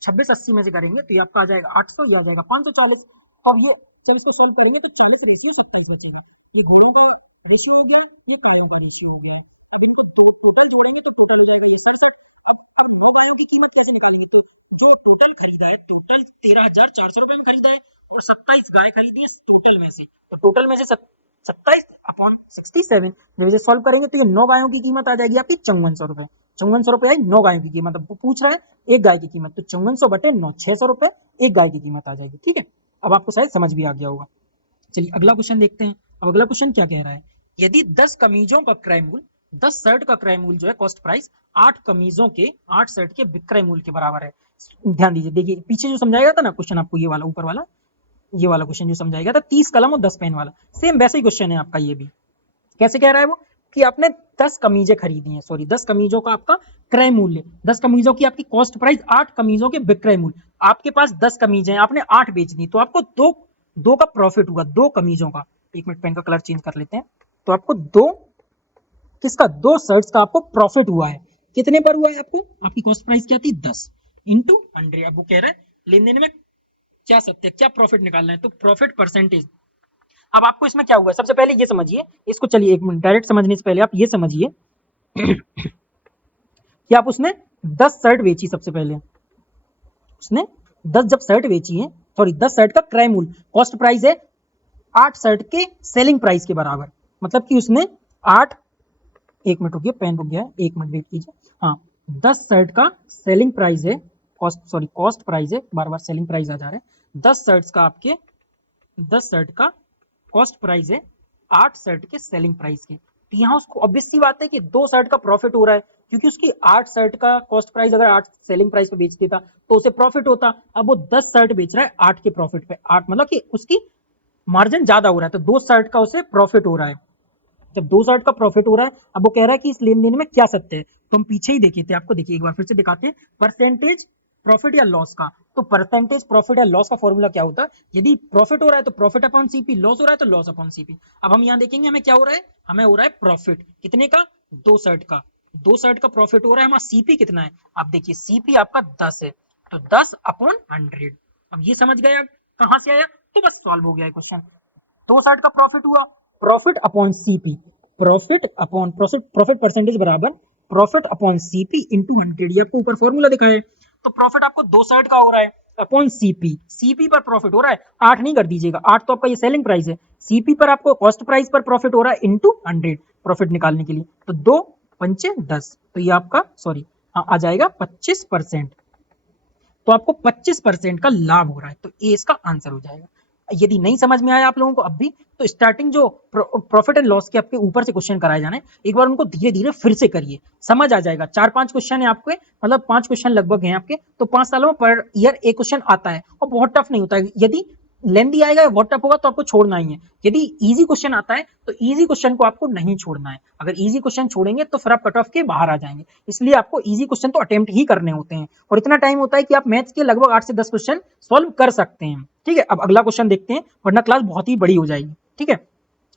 2680 में से करेंगे तो ये आपका आ जाएगा 800, ये आ जाएगा 540। अब ये जब इसको सोल्व करेंगे तो 40 रेशियो 27 बचेगा। ये घोड़ों का रेशियो हो गया, ये गायों का रेशियो हो गया। अब इनको टोटल जोड़ेंगे तो टोटल हो जाएगा ये 67। अब 9 गायों की कीमत कैसे निकालेंगे? तो जो टोटल खरीदा है, टोटल 13,400 रुपए में खरीदा है और 27 गाय खरीदी है टोटल में से, तो टोटल में से 27/67 जब इसे सॉल्व करेंगे तो ये 9 गायों की कीमत आ जाएगी आपकी 5400 रुपए। 5400 रुपए आई 9 गायों की कीमत। अब पूछ रहा है एक गाय की कीमत, तो 5400/9 600 रुपए एक गाय की कीमत आ जाएगी। ठीक है, अब आपको शायद समझ भी आ गया होगा। चलिए अगला क्वेश्चन देखते हैं। अब अगला क्वेश्चन क्या कह रहा है, यदि 10 कमीजों का क्रय मूल्य 10 शर्ट का क्रय मूल्य जो है कॉस्ट प्राइस 8 कमीजों के 8 शर्ट के विक्रय मूल्य के बराबर है। ध्यान दीजिए, देखिए पीछे जो समझाया था ना क्वेश्चन आपको, ये वाला ऊपर वाला, ये वाला क्वेश्चन जो समझाया था 30 कलम और 10 पेन वाला, सेम वैसे ही क्वेश्चन है आपका ये भी। कैसे कह रहा है वो कि आपने 10 कमीजें खरीदी हैं, सॉरी 10 कमीजों का आपका क्रय मूल्य, 10 कमीजों की आपकी कॉस्ट प्राइस 8 कमीजों के विक्रय मूल्य। आपके पास 10 कमीजें हैं, आपने 8 बेच दी, तो आपको दो का प्रॉफिट हुआ, 2 कमीजों का। एक मिनट पेन का कलर चेंज कर लेते हैं। तो आपको किसका 2 शर्ट्स का आपको प्रॉफिट हुआ है। कितने पर हुआ है आपको? आपकी कॉस्ट प्राइस क्या थी 10 इंटू 100। अब वो कह रहा है लेन देन में क्या सत्य, क्या प्रॉफिट निकालना है, तो प्रॉफिट परसेंटेज। अब आपको इसमें क्या हुआ, सबसे पहले ये समझिए इसको, चलिए एक मिनट, डायरेक्ट समझने से पहले आप ये समझिए कि आप उसने 10 शर्ट बेची, सबसे पहले उसने 10 जब शर्ट बेची है, सॉरी 10 शर्ट का क्रय मूल्य, कॉस्ट प्राइस है 8 शर्ट के सेलिंग प्राइस के बराबर, मतलब कि उसने 8, एक मिनट रुकिए पेन रुक गया है, एक मिनट वेट कीजिए। हाँ, 10 शर्ट का सेलिंग प्राइस है, कॉस्ट प्राइस है, बार बार सेलिंग प्राइस आ जा रहा है। 10 शर्ट्स का आपके 10 शर्ट का कॉस्ट प्राइस है 8 शर्ट के सेलिंग प्राइस के। तो यहाँ उसको ऑब्वियस सी बात है कि 2 शर्ट का प्रॉफिट हो रहा है, क्योंकि उसकी 8 शर्ट का कॉस्ट प्राइस अगर 8 सेलिंग प्राइस पे बेच देता तो उसे प्रॉफिट होता। अब वो 10 शर्ट बेच रहा है 8 के प्रॉफिट पे, 8 मतलब कि उसकी मार्जिन ज्यादा हो रहा है, तो 2 शर्ट का उसे प्रॉफिट हो रहा है। जब 2 शर्ट का प्रॉफिट हो रहा है, अब वो कह रहा है कि इस लेन देन में क्या सत्य है, तो हम पीछे ही देखे थे आपको, देखिए एक बार फिर से दिखाते हैं। परसेंटेज प्रॉफिट या लॉस का, तो परसेंटेज प्रॉफिट या लॉस का फॉर्मूला क्या होता है, यदि प्रॉफिट हो रहा है तो प्रॉफिट अपॉन सीपी, लॉस हो रहा है तो लॉस अपॉन सीपी। अब हम यहाँ देखेंगे हमें क्या हो रहा है, हमें हो रहा है प्रॉफिट कितने का, 2 शर्ट का, 2 शर्ट का प्रॉफिट हो रहा है, हमारा सीपी कितना है, आप देखिए सीपी आपका 10 है, तो 10/100। अब ये समझ गए, अब कहां से आया, तो बस सॉल्व हो गया है क्वेश्चन। 2 शर्ट का प्रॉफिट हुआ, profit upon CP, profit percentage बराबर प्रॉफिट अपॉन सीपी इंटू 100, ये आपको ऊपर फॉर्मूला दिखा है। तो प्रॉफिट आपको 2 शर्ट का हो रहा है अपॉन सीपी, सीपी पर प्रॉफिट हो रहा है, 8 नहीं कर दीजिएगा, 8 तो आपका ये सेलिंग प्राइस है, सीपी पर आपको कॉस्ट प्राइस पर प्रॉफिट हो रहा है इंटू 100 प्रॉफिट निकालने के लिए, तो 2 पंचे 10, तो ये आपका सॉरी आ जाएगा 25%। तो आपको 25% का लाभ हो रहा है, तो ए इसका आंसर हो जाएगा। यदि नहीं समझ में आया आप लोगों को अब भी, तो स्टार्टिंग जो प्रॉफिट एंड लॉस के आपके ऊपर से क्वेश्चन कराए जाने, एक बार उनको धीरे धीरे फिर से करिए, समझ आ जाएगा। 4-5 क्वेश्चन है आपके, मतलब 5 क्वेश्चन लगभग हैं आपके, तो 5 सालों में पर ईयर एक क्वेश्चन आता है और बहुत टफ नहीं होता है। यदि लेंथी आएगा, बहुत टफ होगा तो आपको छोड़ना ही है। यदि इजी क्वेश्चन आता है तो इजी क्वेश्चन को आपको नहीं छोड़ना है, अगर इजी क्वेश्चन छोड़ेंगे तो फिर आप कट ऑफ के बाहर आ जाएंगे, इसलिए आपको इजी क्वेश्चन तो अटेम्प्ट ही करने होते हैं, और इतना टाइम होता है कि आप मैथ्स के लगभग 8 से 10 क्वेश्चन सॉल्व कर सकते हैं। ठीक है, अब अगला क्वेश्चन देखते हैं, वरना क्लास बहुत ही बड़ी हो जाएगी। ठीक है,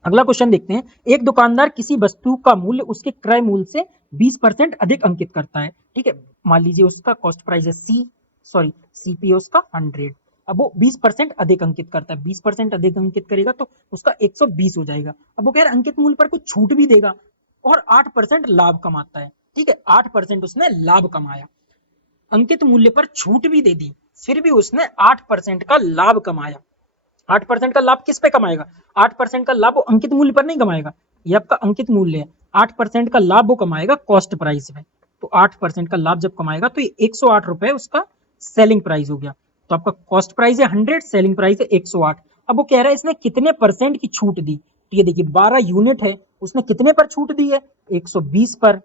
अगला क्वेश्चन देखते हैं। एक दुकानदार किसी वस्तु का मूल्य उसके क्रय मूल्य से 20% अधिक अंकित करता है। ठीक है, मान लीजिए उसका कॉस्ट प्राइस है सीपी उसका 100, अब वो 20% अधिक अंकित करता है, 20% अधिक अंकित करेगा तो उसका 120 हो जाएगा। अब वो कह रहा है अंकित मूल्य पर कुछ छूट भी देगा और 8% लाभ कमाता है। ठीक है, 8% उसने लाभ कमाया, अंकित मूल्य पर छूट भी दे दी, फिर भी उसने 8% का लाभ कमाया। 8% का लाभ किस पे कमाएगा, 8% का लाभ वो अंकित मूल्य पर नहीं कमाएगा, ये आपका अंकित मूल्य है, 8% का लाभ वो कमाएगा कॉस्ट प्राइस में। तो 8% का लाभ जब कमाएगा तो ये 108 रुपए उसका सेलिंग प्राइस हो गया। तो आपका कॉस्ट प्राइस है 100, सेलिंग प्राइस है 108। अब वो कह रहा है इसने कितने परसेंट की छूट दी, तो ये देखिए 12 यूनिट है, उसने कितने पर छूट दी है, 120 पर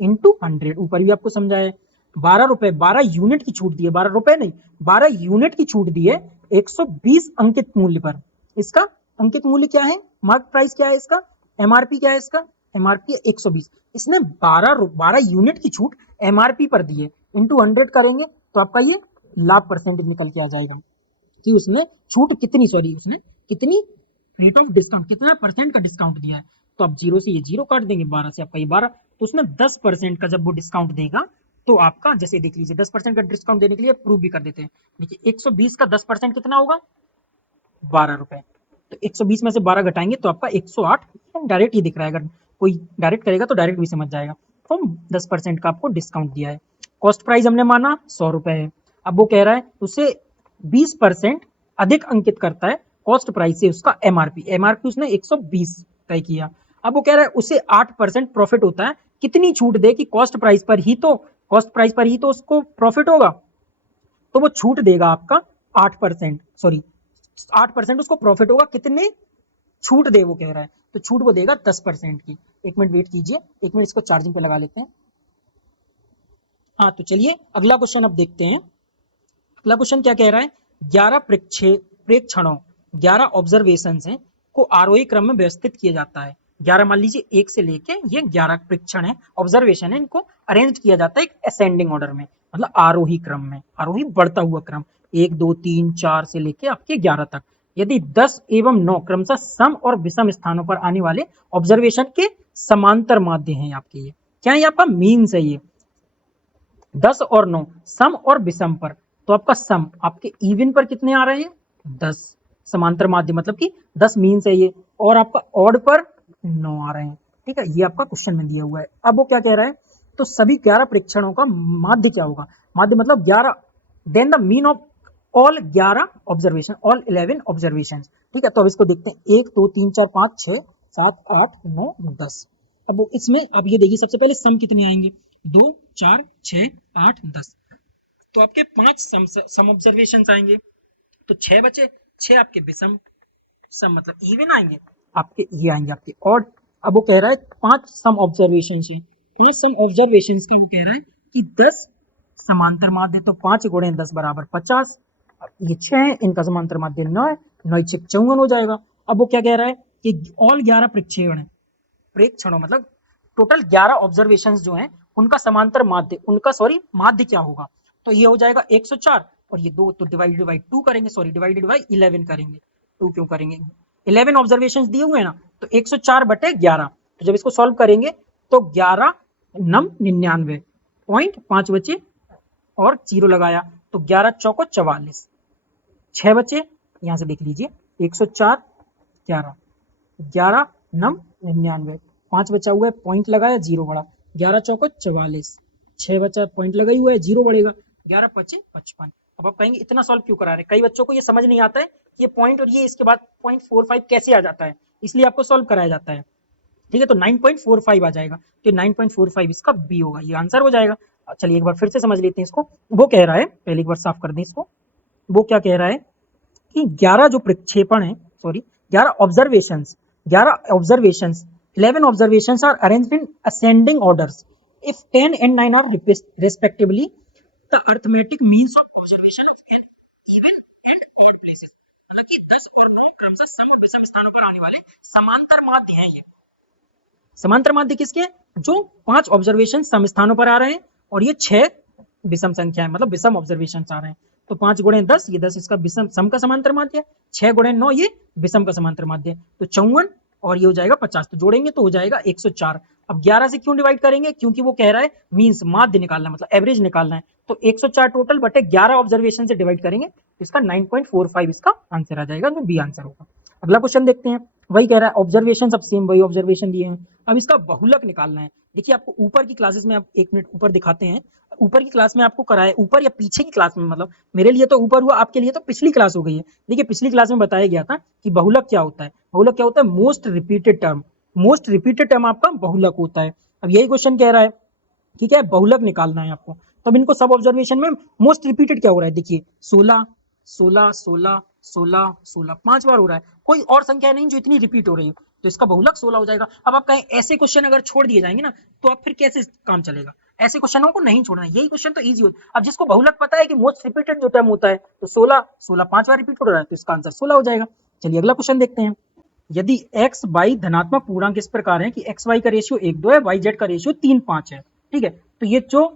इंटू 100, ऊपर भी आपको समझाया 12 रुपए, 12 यूनिट की छूट दी है, 12 रुपए नहीं 12 यूनिट की छूट दी है 120 अंकित मूल्य पर, इसका अंकित मूल्य क्या है, मार्क प्राइस क्या है इसका, एमआरपी क्या है इसका, एमआरपी 120। इसने 12 यूनिट की छूट एमआरपी पर दी है, इंटू 100 करेंगे तो आपका ये लाभ परसेंटेज निकल के आ जाएगा कि उसने छूट कितनी, सॉरी उसने कितनी रेट ऑफ डिस्काउंट, कितना परसेंट का डिस्काउंट दिया है। तो आप 0 से ये 0 काट देंगे, 12 से आपका ये 12, तो उसमें 10% का जब वो डिस्काउंट देगा तो आपका, जैसे देख लीजिए 10% का डिस्काउंट देने के लिए प्रूव भी कर देते हैं। देखिए 120 का 10% कितना होगा, 12 रुपए। तो 120 में से 12 घटाएंगे तो आपका 108, डायरेक्ट ही दिख रहा है, अगर कोई डायरेक्ट करेगा तो डायरेक्ट भी समझ जाएगा। तो 10% का आपको डिस्काउंट दिया है। कॉस्ट प्राइस हमने माना 100 रुपए है। अब वो कह रहा है उसे 20% अधिक अंकित करता है कॉस्ट प्राइस से उसका एमआरपी, एमआरपी उसने 120 तय किया। अब वो कह रहा है उसे 8% प्रॉफिट होता है, कितनी छूट दे कि कॉस्ट प्राइस पर ही तो उसको प्रॉफिट होगा, तो वो छूट देगा आपका 8%, सॉरी 8% उसको प्रॉफिट होगा, कितने छूट दे वो कह रहा है, तो छूट वो देगा 10% की। एक मिनट वेट कीजिए, एक मिनट इसको चार्जिंग पे लगा लेते हैं। हाँ तो चलिए अगला क्वेश्चन अब देखते हैं। अगला क्वेश्चन क्या कह रहा है, 11 प्रेक्षणों 11 ऑब्जर्वेशन हैं को आरोही क्रम में व्यवस्थित किया जाता है। 11 मान लीजिए 1 से लेके ये 11 प्रेक्षण है, ऑब्जर्वेशन है, इनको अरेंज किया जाता है एक असेंडिंग ऑर्डर में, मतलब आरोही क्रम में, आरोही बढ़ता हुआ क्रम, 1 2 3 4 से लेके आपके 11 तक। यदि 10 एवं 9 क्रमशः सम और विषम स्थानों पर आने वाले ऑब्जर्वेशन के समांतर माध्य हैं आपके, ये क्या है, आपका मीन्स है ये 10 और 9 सम और विषम पर, तो आपका सम आपके इवन पर कितने आ रहे हैं, 10, समांतर माध्य मतलब कि 10 मीन्स है ये, और आपका ऑड पर 9 आ रहे हैं। ठीक है, ये आपका क्वेश्चन में दिया हुआ है। अब वो क्या कह रहा है, तो सभी 11 परीक्षणों का माध्य क्या होगा, माध्य मतलब 11, then the mean of all 11 observation, all 11 observation. ठीक है, तो अब इसको देखते हैं, 1 2 3 4 5 6 7 8 9 10। अब वो इसमें अब ये देखिए सबसे पहले सम कितने आएंगे, 2 4 6 8 10, तो आपके 5 सम ऑब्जर्वेशन आएंगे, तो 6 बचे, 6 आपके विषम, सम मतलब इवन आएंगे आपके, ये आएंगे आपके ऑड। अब वो कह रहा है 5 सम ऑब्जर्वेशन है, 5 सम ऑब्जर्वेशन का वो कह रहा है कि 10 समांतर माध्य, तो 5 गुणे 10 बराबर 50, ये 6 है, इनका समांतर माध्य 9 है, 9 6 54 हो जाएगा। अब वो क्या कह रहा है कि ऑल 11 प्रेक्षणों मतलब टोटल 11 ऑब्जर्वेशन जो हैं उनका समांतर माध्य, उनका सॉरी माध्य क्या होगा, तो ये हो जाएगा 104, और ये 2 तो डिवाइडेड बाई 2 करेंगे, सॉरी डिवाइडेड बाई 11 करेंगे, 2 क्यों करेंगे, 11 ऑब्जर्वेशन दिए हुए हैं ना, तो 104 बटे 11, तो जब इसको सॉल्व करेंगे तो 11 नम 99, पॉइंट 5 बचे और 0 लगाया, तो 11 चौको 44, 6 बचे, यहां से देख लीजिए 104 11 11 नम 99, 5 बचा हुआ है, पॉइंट लगाया 0 बढ़ा, 11 चौको 44, 6 बचा पॉइंट लगा ही हुआ है 0 बढ़ेगा, 11 पचे 55। अब आप कहेंगे इतना सॉल्व क्यों करा रहे हैं, कई बच्चों को ये समझ नहीं आता है कि ये पॉइंट और ये इसके बाद 0.45 कैसे आ जाता है, इसलिए आपको सॉल्व कराया जाता है। ठीक है, तो 9.45 आ जाएगा, तो 9.45 इसका बी होगा, ये आंसर हो जाएगा। चलिए एक बार फिर से समझ लेते हैं इसको। वो कह रहा है, पहले एक बार साफ कर दें इसको, वो क्या कह रहा है कि 11 जो प्रक्षेपण है, sorry 11 observations 11 observations are arranged in ascending orders. If 10 and 9 are respectively the arithmetic means of observation of an even and odd places. मतलब कि 10 और 9 क्रमशः सम और विषम स्थानों पर आने वाले समांतर माध्य हैं। ये समांतर माध्य किसके, जो 5 ऑब्जर्वेशन सम स्थानों पर आ रहे हैं और ये 6 विषम संख्या है, मतलब विषम ऑब्जर्वेशन आ रहे हैं। तो 5 गुणे 10, ये 10 इसका विषम सम का समांतर माध्य है, 6 गुणे 9 ये विषम का समांतर माध्य है, तो 54 और ये हो जाएगा 50, तो जोड़ेंगे तो हो जाएगा 104। अब 11 से क्यों डिवाइड करेंगे, क्योंकि वो कह रहा है मींस माध्य निकालना है, मतलब एवरेज निकालना है, तो 104 टोटल बटे 11 ऑब्जर्वेशन से डिवाइड करेंगे तो इसका 9.45 इसका आंसर आ जाएगा, जो बी आंसर होगा। अगला क्वेश्चन देखते हैं, वही कह रहा है ऑब्जर्वेशन सब सेम वही ऑब्जर्वेशन दिए हैं, अब इसका बहुलक निकालना है। देखिए आपको ऊपर की क्लासेस में, आप एक मिनट ऊपर दिखाते हैं, ऊपर की क्लास में आपको कराया, ऊपर या पीछे की क्लास में, मतलब मेरे लिए तो ऊपर हुआ, आपके लिए तो पिछली क्लास हो गई है। देखिए पिछली क्लास में बताया गया था कि बहुलक क्या होता है, बहुलक क्या होता है, most repeated term, most repeated term आपका बहुलक होता है। अब यही क्वेश्चन कह रहा है कि क्या है, बहुलक निकालना है आपको, तब इनको सब ऑब्जर्वेशन में मोस्ट रिपीटेड क्या हो रहा है, देखिए 16 16 16 16 16 5 बार हो रहा है, कोई और संख्या नहीं जो इतनी रिपीट हो रही है, तो इसका बहुलक 16 हो जाएगा। अब आप कहें ऐसे क्वेश्चन अगर छोड़ दिए जाएंगे ना, तो आप फिर कैसे काम चलेगा, ऐसे क्वेश्चनों को नहीं छोड़ना, यही क्वेश्चन तो इजी होता है। अब जिसको बहुलक पता है कि मोस्ट रिपीटेड जो टर्म होता है, तो 16 16 5 बार रिपीट हो रहा है, तो इसका आंसर 16 हो जाएगा। चलिए अगला क्वेश्चन देखते हैं। यदि एक्स वाई धनात्मक पूर्णांक इस प्रकार है कि एक्स वाई का रेशियो 1:2 है, वाई जेड का रेशियो 3:5 है। ठीक है, तो ये जो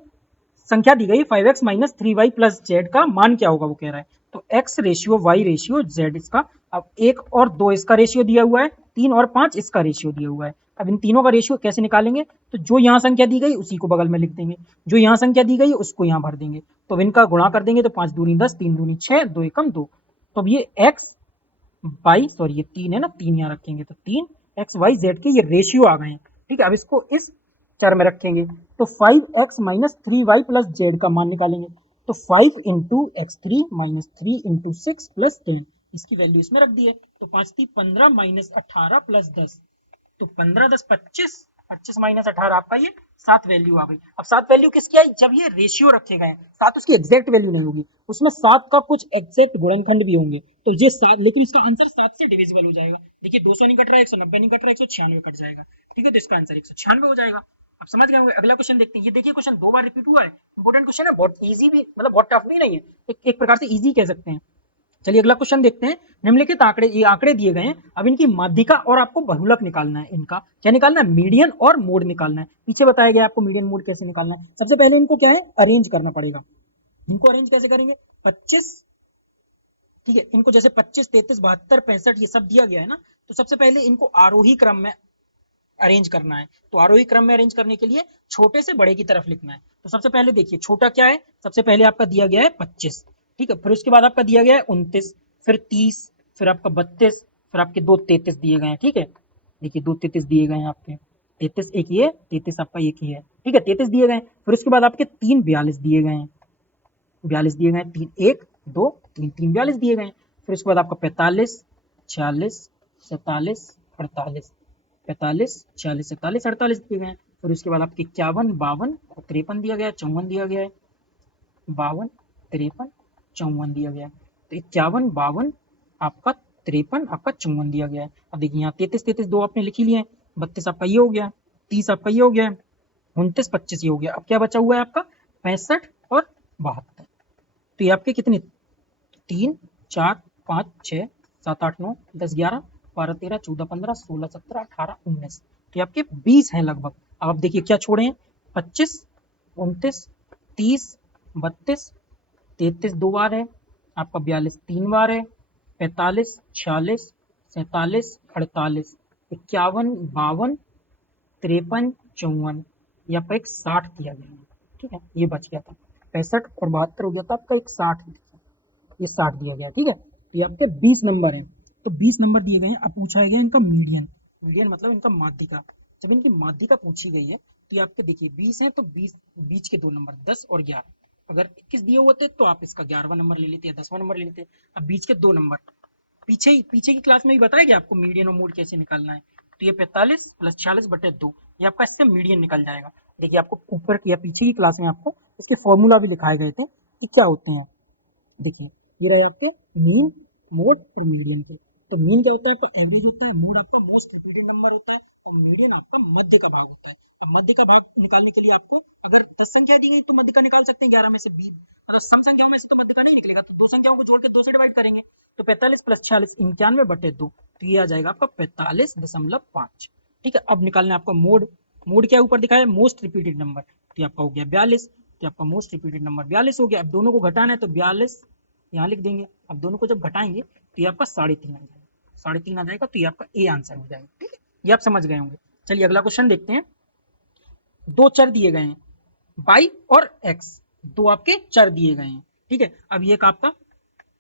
संख्या दी गई 5x minus 3y plus Z का मान क्या होगा वो कह रहा है। तो x ratio y ratio z इसका, अब 1 और 2 इसका रेशियो दिया हुआ है, 3 और 5 इसका रेशियो दिया हुआ है। अब इन तीनों का रेशियो कैसे निकालेंगे, तो जो यहाँ संख्या दी गई उसी को बगल में लिख देंगे, जो यहाँ संख्या दी गई उसको यहाँ भर देंगे। तो अब इनका गुणा कर देंगे तो 5 दूनी 10, 3 दूनी 6, 2 एकम 2। तो अब ये x वाई, सॉरी ये 3 है ना, 3 यहाँ रखेंगे तो 3 एक्स वाई जेड के ये रेशियो आ गए हैं। ठीक है, अब इसको इस चर में रखेंगे तो 5x minus 3y plus Z का मान निकालेंगे। तो 5 into x three minus 3 into 6 plus 10, इसकी वैल्यू इसमें रख दी है। तो 5 3 15 माइनस 18 प्लस 10, तो 15 10 25, 25 माइनस 18 आपका ये 7 वैल्यू आ गई। अब 7 वैल्यू किसकी आई, जब ये रेशियो रखे गए हैं, 7 उसकी एग्जैक्ट वैल्यू नहीं होगी, उसमें 7 का कुछ एग्जैक्ट गुणनखंड भी होंगे, तो ये 7, लेकिन इसका आंसर 7 से डिविजिबल हो जाएगा। देखिए 200 नहीं कट रहा है, 190 नहीं कट रहा है, 196 कट जाएगा। ठीक है, तो इसका आंसर 196 हो जाएगा। अब समझ गए होंगे। अगला क्वेश्चन देखते हैं। ये देखिए क्वेश्चन 2 बार रिपीट हुआ है, इंपॉर्टेंट क्वेश्चन है, बहुत इजी भी, मतलब बहुत टफ भी नहीं है, एक प्रकार से इजी कह सकते हैं। चलिए अगला क्वेश्चन देखते हैं। निम्नलिखित आंकड़े, ये आंकड़े दिए गए हैं, अब इनकी माध्यिका और आपको बहुलक निकालना है। इनका क्या निकालना है, मीडियन और मोड निकालना है। पीछे बताया गया आपको मीडियन मोड कैसे निकालना है। सबसे पहले इनको क्या है, अरेंज करना पड़ेगा। इनको अरेंज कैसे करेंगे, 25, ठीक है, इनको जैसे 25 33 72 65 ये सब दिया गया है ना, तो सबसे पहले इनको आरोही क्रम में अरेंज करना है। तो आरोही क्रम में अरेंज करने के लिए छोटे से बड़े की तरफ लिखना है। तो सबसे पहले देखिए छोटा क्या है, सबसे पहले आपका दिया गया है 25, ठीक है, फिर उसके बाद आपका दिया गया है 29, फिर 30, फिर आपका 32, फिर आपके 2 33 दिए गए हैं। ठीक है, देखिए 2 33 दिए गए हैं आपके, 33 एक ही है, 33 आपका एक ही है। ठीक है, 33 दिए गए। फिर उसके बाद आपके 3 42 दिए गए हैं, 42 दिए गए, 3 1 2 3 3 42 दिए गए। फिर उसके बाद आपका 45 46 47 48, 45 46 47 48 दिए गए। फिर उसके बाद आपके 51 52 और 53 दिया गया है, 54 दिया गया है, 52 53 54 दिया गया है। तो 51 52 आपका 53 आपका 54 दिया गया है। अब देखिए यहाँ 33 33 दो आपने लिख ही लिए, 32 आपका ये हो गया, 30 आपका ये हो गया, 29 25 ये हो गया। अब क्या बचा हुआ है आपका 65 और 72। तो ये आपके कितने, 3 4 5 6 7 8 9 10 11 12 13 14 15 16 17 18 19, तो ये आपके 20 हैं लगभग। अब आप देखिए क्या छोड़े हैं, 25 29 30 32 33 दो बार है आपका, 42 तीन बार है, 45 46 47 48 51 52 53 54, ये आपका एक 60 दिया गया है। ठीक है, ये बच गया था, 65 और 72 हो गया था आपका एक 60, ये 60 दिया गया। ठीक है, तो ये आपके 20 नंबर है। तो 20 नंबर दिए गए हैं। अब पूछा गया इनका मीडियन, मीडियन मतलब इनका माध्यिका। जब इनकी माध्यिका पूछी गई है तो ये आपके देखिए 20 है, तो 20 बीच के दो नंबर 10 और 11, अगर 21 दिए होते तो आप इसका 11वां नंबर ले लेते या 10वां नंबर ले लेते। अब बीच के दो नंबर, पीछे की क्लास में भी बताया गया आपको मीडियन और मोड कैसे निकालना है। तो ये 45 प्लस 46/2, ये आपका इससे मीडियन निकल जाएगा। देखिए आपको ऊपर की या पीछे की क्लास में आपको इसके फॉर्मूला भी दिखाए गए थे कि क्या होते हैं। देखिए ये रहे आपके मीन मोड और मीडियन के। तो मीन क्या होता है आपका, एवरेज होता है, मोड आपका मोस्ट रिपीटेड नंबर होता है, और मीडियन आपका मध्य का भाग होता है। अब मध्य का भाग निकालने के लिए आपको अगर 10 संख्या दी गई तो मध्य का निकाल सकते हैं 11 में से 20, मतलब सम संख्याओं में से तो मध्य का नहीं निकलेगा, तो दो संख्याओं को जोड़ के 2 से डिवाइड करेंगे। तो 45 प्लस 46 91/2, तो ये आ जाएगा आपका 45.5। ठीक है, अब निकालना है आपका मोड। मोड क्या ऊपर दिखाया है, मोस्ट रिपीटेड नंबर, तो आपका हो गया 42, तो आपका मोस्ट रिपीटेड नंबर 42 हो गया। अब दोनों को घटाना है तो 42 यहाँ लिख देंगे। अब दोनों को जब घटाएंगे तो ये आपका 3.5 आ जाएगा, 3.5 आ जाएगा, तो ये आपका ए आंसर हो जाएगा। ठीक है, ये आप समझ गए होंगे। चलिए अगला क्वेश्चन देखते हैं। दो चर दिए गए हैं, y और x, दो आपके चर दिए गए हैं। ठीक है, अब ये एक आपका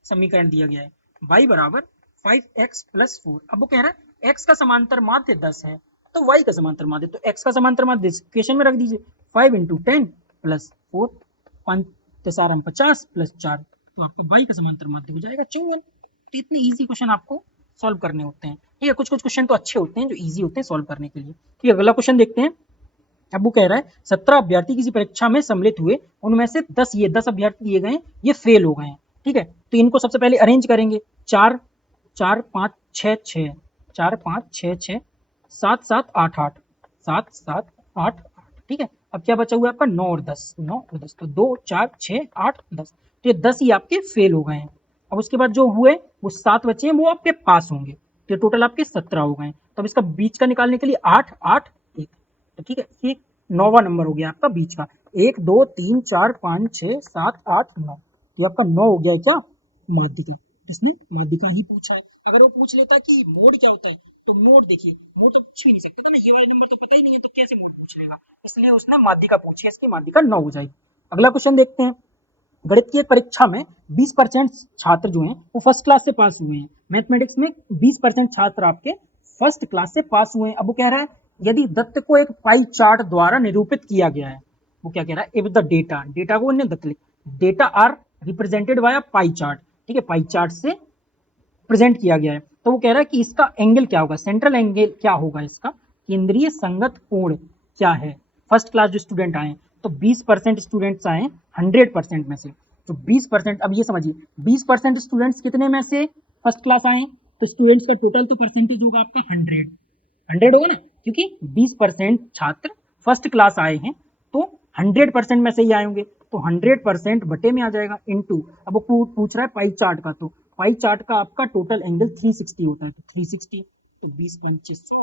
समीकरण दिया गया है, y बराबर 5x प्लस 4। अब वो कह रहा है x का समांतर माध्य 10 है तो y का समांतर माध्य, तो x का समांतर माध्य इक्वेशन में रख दीजिए, 5 इंटू 10 प्लस 4, 5 50 प्लस 4, तो आपका y का समांतर माध्य हो जाएगा 54। तो इतने इजी क्वेश्चन आपको सॉल्व करने होते हैं। ठीक है, कुछ कुछ क्वेश्चन तो अच्छे होते हैं जो इजी होते हैं सॉल्व करने के लिए। ठीक है, अगला क्वेश्चन देखते हैं। अब वो कह रहा है 17 अभ्यर्थी किसी परीक्षा में सम्मिलित हुए, उनमें से 10 अभ्यर्थी दिए गए, ये फेल हो गए हैं। ठीक है, तो इनको सबसे पहले अरेंज करेंगे, 4 4 5 6 6 4 5 6 6 7 7 8 8 7 7 8 8। ठीक है, अब क्या बचा हुआ है आपका 9 और 10, 9 और 10, तो 2 4 6 8 10, तो ये 10 ही आपके फेल हो गए हैं। अब उसके बाद जो हुए वो 7 बचे हैं वो आपके पास होंगे, तो तो टोटल आपके 17 हो गए। तो अब इसका बीच का निकालने के लिए 8 8 1, तो ठीक है, ये 9वां नंबर हो गया आपका बीच का। 1 2 3 4 5 6 7 8 9, ये आपका 9 हो गया है क्या, माध्यिका। इसने माध्यिका ही पूछा है। अगर वो पूछ लेता कि मोड क्या होता है, तो मोड देखिए, मोड तो पूछ भी नहीं सकते ना, ये वाले नंबर तो पता ही नहीं है, तो कैसे मोड पूछ लेगा, इसलिए उसने माध्यिका पूछी, इसकी माध्यिका 9 हो जाएगी। अगला क्वेश्चन देखते हैं। गणित की एक परीक्षा में 20% छात्र जो हैं वो फर्स्ट क्लास से पास हुए हैं। मैथमेटिक्स में 20% छात्र आपके फर्स्ट क्लास से पास हुए हैं। अब वो कह रहा है यदि दत्त को एक पाई चार्ट द्वारा निरूपित किया गया है, वो क्या कह रहा है, इफ द डेटा, डेटा को उन्हें दत्त, data are represented by pie chart, ठीक है, पाई चार्ट से प्रेजेंट किया गया है, तो वो कह रहा है कि इसका एंगल क्या होगा, सेंट्रल एंगल क्या होगा, इसका केंद्रीय संगत कोण क्या है। फर्स्ट क्लास जो स्टूडेंट आए, तो 20% स्टूडेंट्स आए 100% में से, तो 20%, अब ये समझिए 20% स्टूडेंट्स कितने में से फर्स्ट क्लास आए, तो स्टूडेंट्स का टोटल तो परसेंटेज होगा आपका 100 होगा ना, क्योंकि 20% छात्र फर्स्ट क्लास आए हैं, तो 100% में से ही आए होंगे, तो 100% बटे में आ जाएगा इनटू, अब वो पूछ रहा है पाई चार्ट का, तो पाई चार्ट का आपका टोटल एंगल 360 होता है, तो 360, तो 20 2500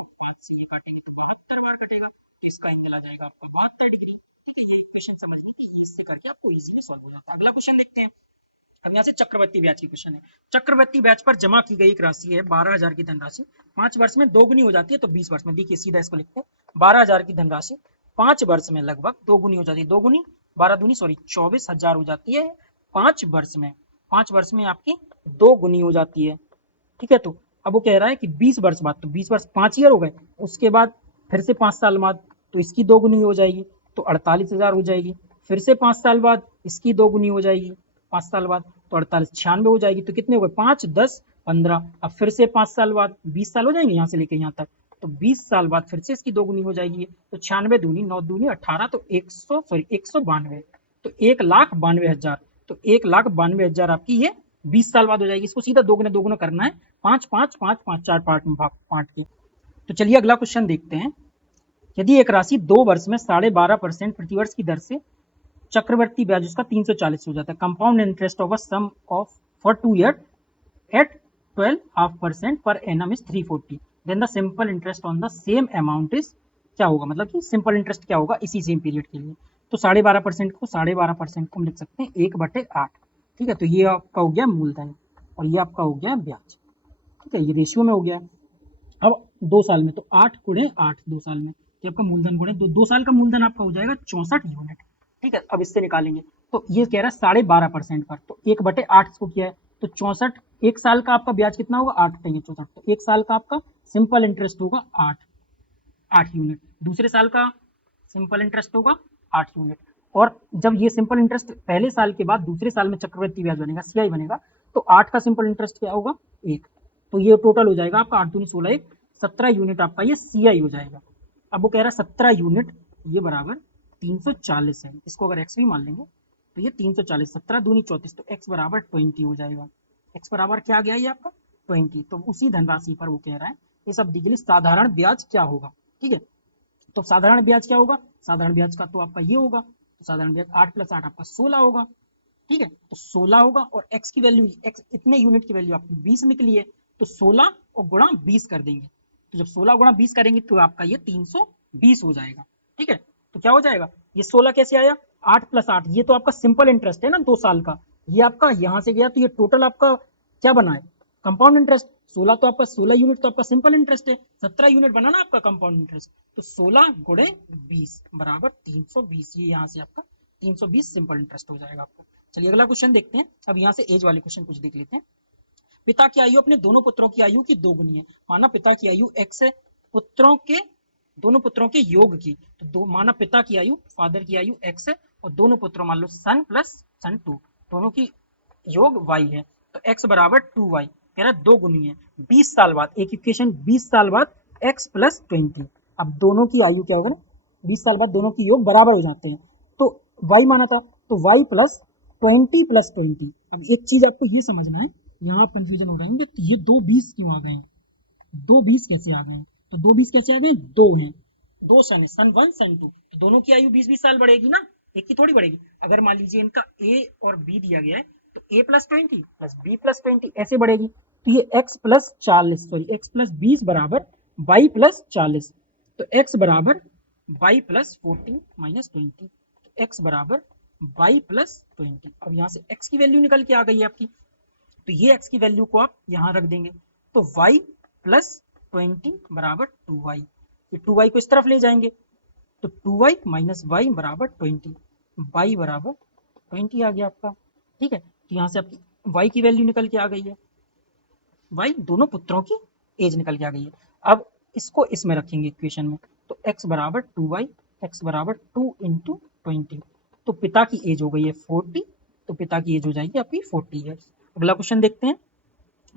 काटेंगे तो 72 बार कटेगा, तो इसका एंगल आ जाएगा आपका 72 डिग्री। ठीक है, ये इक्वेशन समझने की, इससे करके आपको इजीली सॉल्व हो जाता है। अगला क्वेश्चन देखते हैं। अब यहाँ से चक्रवर्ती ब्याज की क्वेश्चन है। चक्रवर्ती ब्याज पर जमा की गई एक राशि है 12,000 की धनराशि, 5 वर्ष में दोगुनी हो जाती है, तो 20 वर्ष में, देखिए सीधा इसको लिखते हैं, 12,000 की धनराशि 5 वर्ष में लगभग दोगुनी हो जाती है, दोगुनी 12 दूनी 24,000 हो जाती है 5 वर्ष में, 5 वर्ष में आपकी 2 गुनी हो जाती है। ठीक है, तो अब वो कह रहा है कि 20 वर्ष बाद, तो 20 वर्ष 5 ईयर हो गए, उसके बाद फिर से 5 साल बाद, तो इसकी 2 गुनी हो जाएगी, तो 48,000 हो जाएगी, फिर से 5 साल बाद इसकी 2 गुनी हो जाएगी, 5 साल बाद, तो 48 96 हो जाएगी, तो कितने हो गए 5 10 15, अब फिर से 5 साल बाद 20 साल हो जाएंगे यहाँ से लेके यहाँ तक, तो 20 साल बाद फिर से इसकी 2 गुनी हो जाएगी, तो 96 दूनी 9 दूनी 18, तो 192, तो 1,92,000, तो 1,92,000 आपकी ये 20 साल बाद हो जाएगी। इसको सीधा दोगुना दोगुना करना है, 5 5 5 5 4 पार्ट में बांट के। तो चलिए अगला क्वेश्चन देखते हैं। यदि एक राशि 2 वर्ष में 12.5% प्रतिवर्ष की दर से चक्रवर्ती ब्याज उसका 340 हो जाता है, compound interest of a sum of for 2 year at 12.5% per annum is 340, then the simple interest on the same amount is, क्या होगा, मतलब कि सिंपल इंटरेस्ट क्या होगा इसी सेम पीरियड के लिए। तो 12.5% को 12.5% को हम लिख सकते हैं 1/8, ठीक है, तो ये आपका हो गया मूलधन और ये आपका हो गया ब्याज। ठीक है, ये रेशियो में हो गया। अब 2 साल में, तो 8 गुणे 8 2 साल में, तो आपका मूलधन गुणे 2 साल का मूलधन आपका हो जाएगा 64 यूनिट। ठीक है, अब इससे निकालेंगे, तो ये कह रहा है 12.5% पर, तो 1/8 इसको किया है, तो 64, एक साल का आपका ब्याज कितना होगा 8 64, तो एक साल का आपका सिंपल इंटरेस्ट होगा 8 यूनिट, दूसरे साल का सिंपल इंटरेस्ट होगा 8 यूनिट, और जब ये सिंपल इंटरेस्ट पहले साल के बाद दूसरे साल में चक्रवृद्धि ब्याज बनेगा, सीआई बनेगा, तो 8 का सिंपल इंटरेस्ट क्या होगा 1, तो ये टोटल हो जाएगा आपका 8 दूनी 16 1 17 यूनिट आपका ये सीआई हो जाएगा। अब वो कह रहा है 17 यूनिट ये बराबर 340 है, इसको अगर एक्स भी मान लेंगे तो ये 340, 17 दूनी 34, तो एक्स बराबर 20 हो जाएगा। एक्स बराबर क्या आ गया ये आपका 20, तो उसी धनराशि पर वो कह रहा है इस अवधि के लिए साधारण ब्याज क्या होगा। ठीक है, तो साधारण ब्याज क्या होगा, साधारण ब्याज का तो आपका ये होगा, तो साधारण ब्याज 8 + 8 आपका 16 होगा। ठीक है, तो 16 होगा, और x की वैल्यू, x इतने यूनिट की वैल्यू आपकी 20 निकली है, तो 16 और गुणा 20 कर देंगे, तो जब 16 गुणा 20 करेंगे तो आपका ये 320 हो जाएगा। ठीक है, तो क्या हो जाएगा, ये 16 कैसे आया, 8 + 8, ये तो आपका सिंपल इंटरेस्ट है ना 2 साल का, ये आपका यहां से गया, तो ये टोटल आपका क्या बना है कंपाउंड इंटरेस्ट, 16 तो आपका 16 यूनिट तो आपका सिंपल इंटरेस्ट है, 17 यूनिट बना ना आपका कंपाउंड इंटरेस्ट, तो 16 गुणे 20 बराबर 320, ये यहाँ से आपका 320 सिंपल इंटरेस्ट हो जाएगा आपको। चलिए अगला क्वेश्चन देखते हैं। अब यहाँ से एज वाले क्वेश्चन कुछ देख लेते हैं। पिता की आयु अपने दोनों पुत्रों की आयु की 2 गुनी है, माना पिता की आयु x है, पुत्रों के दोनों पुत्रों के योग की, तो माना पिता की आयु, फादर की आयु x है, और दोनों पुत्रों मान लो सन प्लस सन 2, दोनों की योग y है, तो x बराबर 2y, कह रहा है 2 गुनी है 20 साल बाद, एक इक्वेशन 20 साल बाद x + 20, अब दोनों की आयु क्या होगा ना 20 साल बाद दोनों की योग बराबर हो जाते हैं, तो y माना था, तो y + 20 + 20। अब एक चीज आपको ये समझना है, यहाँ कंफ्यूजन हो रहा है कि ये 2 20 क्यों आ गए हैं, 2 20 कैसे आ गए, तो 2 20 कैसे आ गए, 2 हैं, 2 सन है, सन 1 सन 2, तो दोनों की आयु 20 20 साल बढ़ेगी ना, एक की थोड़ी बढ़ेगी। अगर मान लीजिए इनका a और b दिया गया है, तो a + 20 + b + 20 ऐसे बढ़ेगी, तो ये x plus 40 sorry x plus 20 बराबर y प्लस 40। तो x बराबर y प्लस 40 माइनस 20, x बराबर y प्लस 20। अब यहाँ से x की वैल्यू निकल के आ गई है आपकी, तो ये x की वैल्यू को आप यहाँ रख देंगे, तो y प्लस 20 बराबर 2y। ये 2y को इस तरफ ले जाएंगे, तो 2y माइनस y बराबर 20, y बराबर 20 आ गया आपका। ठीक है, तो यहाँ से आपकी y की वैल्यू निकल के आ गई है, y दोनों पुत्रों की एज निकल के आ गई है। अब इसको इसमें रखेंगे इक्वेशन में, तो x बराबर 2y, x बराबर 2 इंटू 20, तो पिता की एज हो गई है 40, तो पिता की एज हो जाएगी आपकी 40 ईयर्स। अगला क्वेश्चन देखते हैं।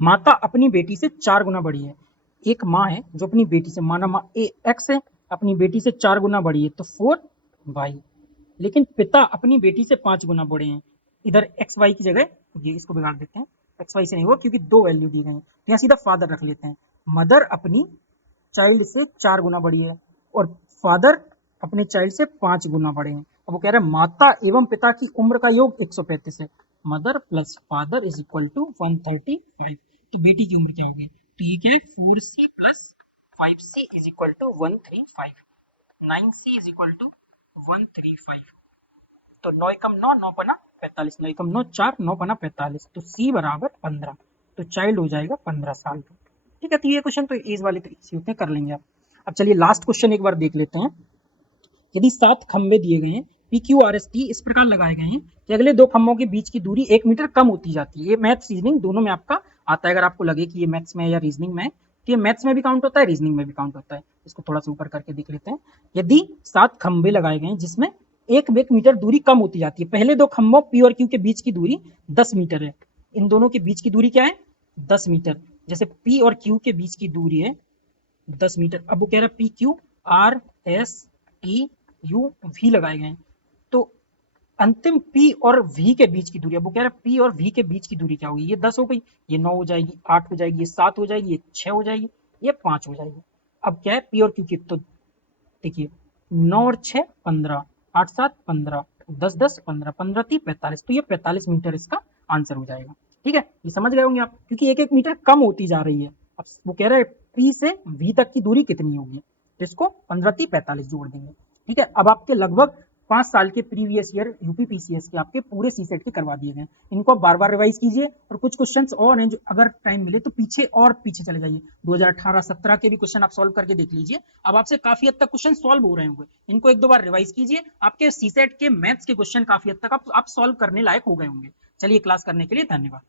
माता अपनी बेटी से 4 गुना बड़ी है। एक माँ है जो अपनी बेटी से, माना माँ x है, अपनी बेटी से 4 गुना बड़ी है, तो 4y। लेकिन पिता अपनी बेटी से 5 गुना बड़े हैं। इधर एक्स वाई की जगह ये इसको बिगाड़ देते हैं, एक्स वाई से नहीं होगा क्योंकि दो वैल्यू दी गई हैं, तो यहाँ सीधा फादर रख लेते हैं। मदर अपनी चाइल्ड से 4 गुना बड़ी है और फादर अपने चाइल्ड से 5 गुना बड़े हैं। अब वो कह रहे हैं माता एवं पिता की उम्र का योग 135 है। Mother plus father is equal to 135। तो बेटी की उम्र क्या होगी, तो ये क्या है 4c plus 5c is equal to 135, 9c is equal to 135। तो 9 एकम 9, 9 पना 45, 9 एकम 9 4, 9 पना 45, तो c बराबर 15, तो चाइल्ड हो जाएगा 15 साल का। ठीक है, तो ये क्वेश्चन तो एज वाले तो इसी होते हैं, कर लेंगे आप। अब चलिए लास्ट क्वेश्चन एक बार देख लेते हैं। यदि 7 खंबे दिए गए हैं, P Q R S T इस प्रकार लगाए गए हैं कि अगले 2 खंभों के बीच की दूरी 1 मीटर कम होती जाती है। ये मैथ्स रीजनिंग दोनों में आपका आता है, अगर आपको लगे कि ये मैथ्स में या रीजनिंग में, तो ये मैथ्स में भी काउंट होता है, रीजनिंग में भी काउंट होता है। इसको थोड़ा सा ऊपर करके देख लेते हैं। यदि 7 खंबे लगाए गए हैं जिसमें 1 मीटर दूरी कम होती जाती है, पहले 2 खंभों पी और क्यू के बीच की दूरी 10 मीटर है, इन दोनों के बीच की दूरी क्या है 10 मीटर। जैसे पी और क्यू के बीच की दूरी है 10 मीटर। अब वो कह रहा है P Q R S T U V लगाए गए, तो अंतिम P और V के बीच की दूरी, अब वो कह रहा है P और V के बीच की दूरी क्या होगी, ये 10 हो गई, ये 9 हो जाएगी, 8 हो जाएगी, ये 7 हो जाएगी, ये 6 हो जाएगी, ये 5 हो जाएगी। अब क्या है P और Q की, तो देखिए 9 और 6 15, 8 7 15, 10 10 15, 15 3 45, तो ये 45 मीटर इसका आंसर हो जाएगा। ठीक है, ये समझ गए होंगे आप, क्योंकि 1 मीटर कम होती जा रही है। अब वो कह रहा है P से V तक की दूरी कितनी होगी, तो इसको 15 3 45 जोड़ देंगे। ठीक है, अब आपके लगभग 5 साल के प्रीवियस ईयर यूपी पीसीएस के आपके पूरे सीसेट के करवा दिए गए, इनको आप बार बार रिवाइज कीजिए। और कुछ क्वेश्चंस और हैं जो अगर टाइम मिले तो पीछे और पीछे चले जाइए, 2018-17 के भी क्वेश्चन आप सॉल्व करके देख लीजिए। अब आपसे काफी हद तक क्वेश्चन सॉल्व हो रहे होंगे, इनको 1-2 बार रिवाइज कीजिए, आपके सीसेट के मैथ्स के क्वेश्चन काफी हद तक आप सॉल्व करने लायक हो गए होंगे। चलिए, क्लास करने के लिए धन्यवाद।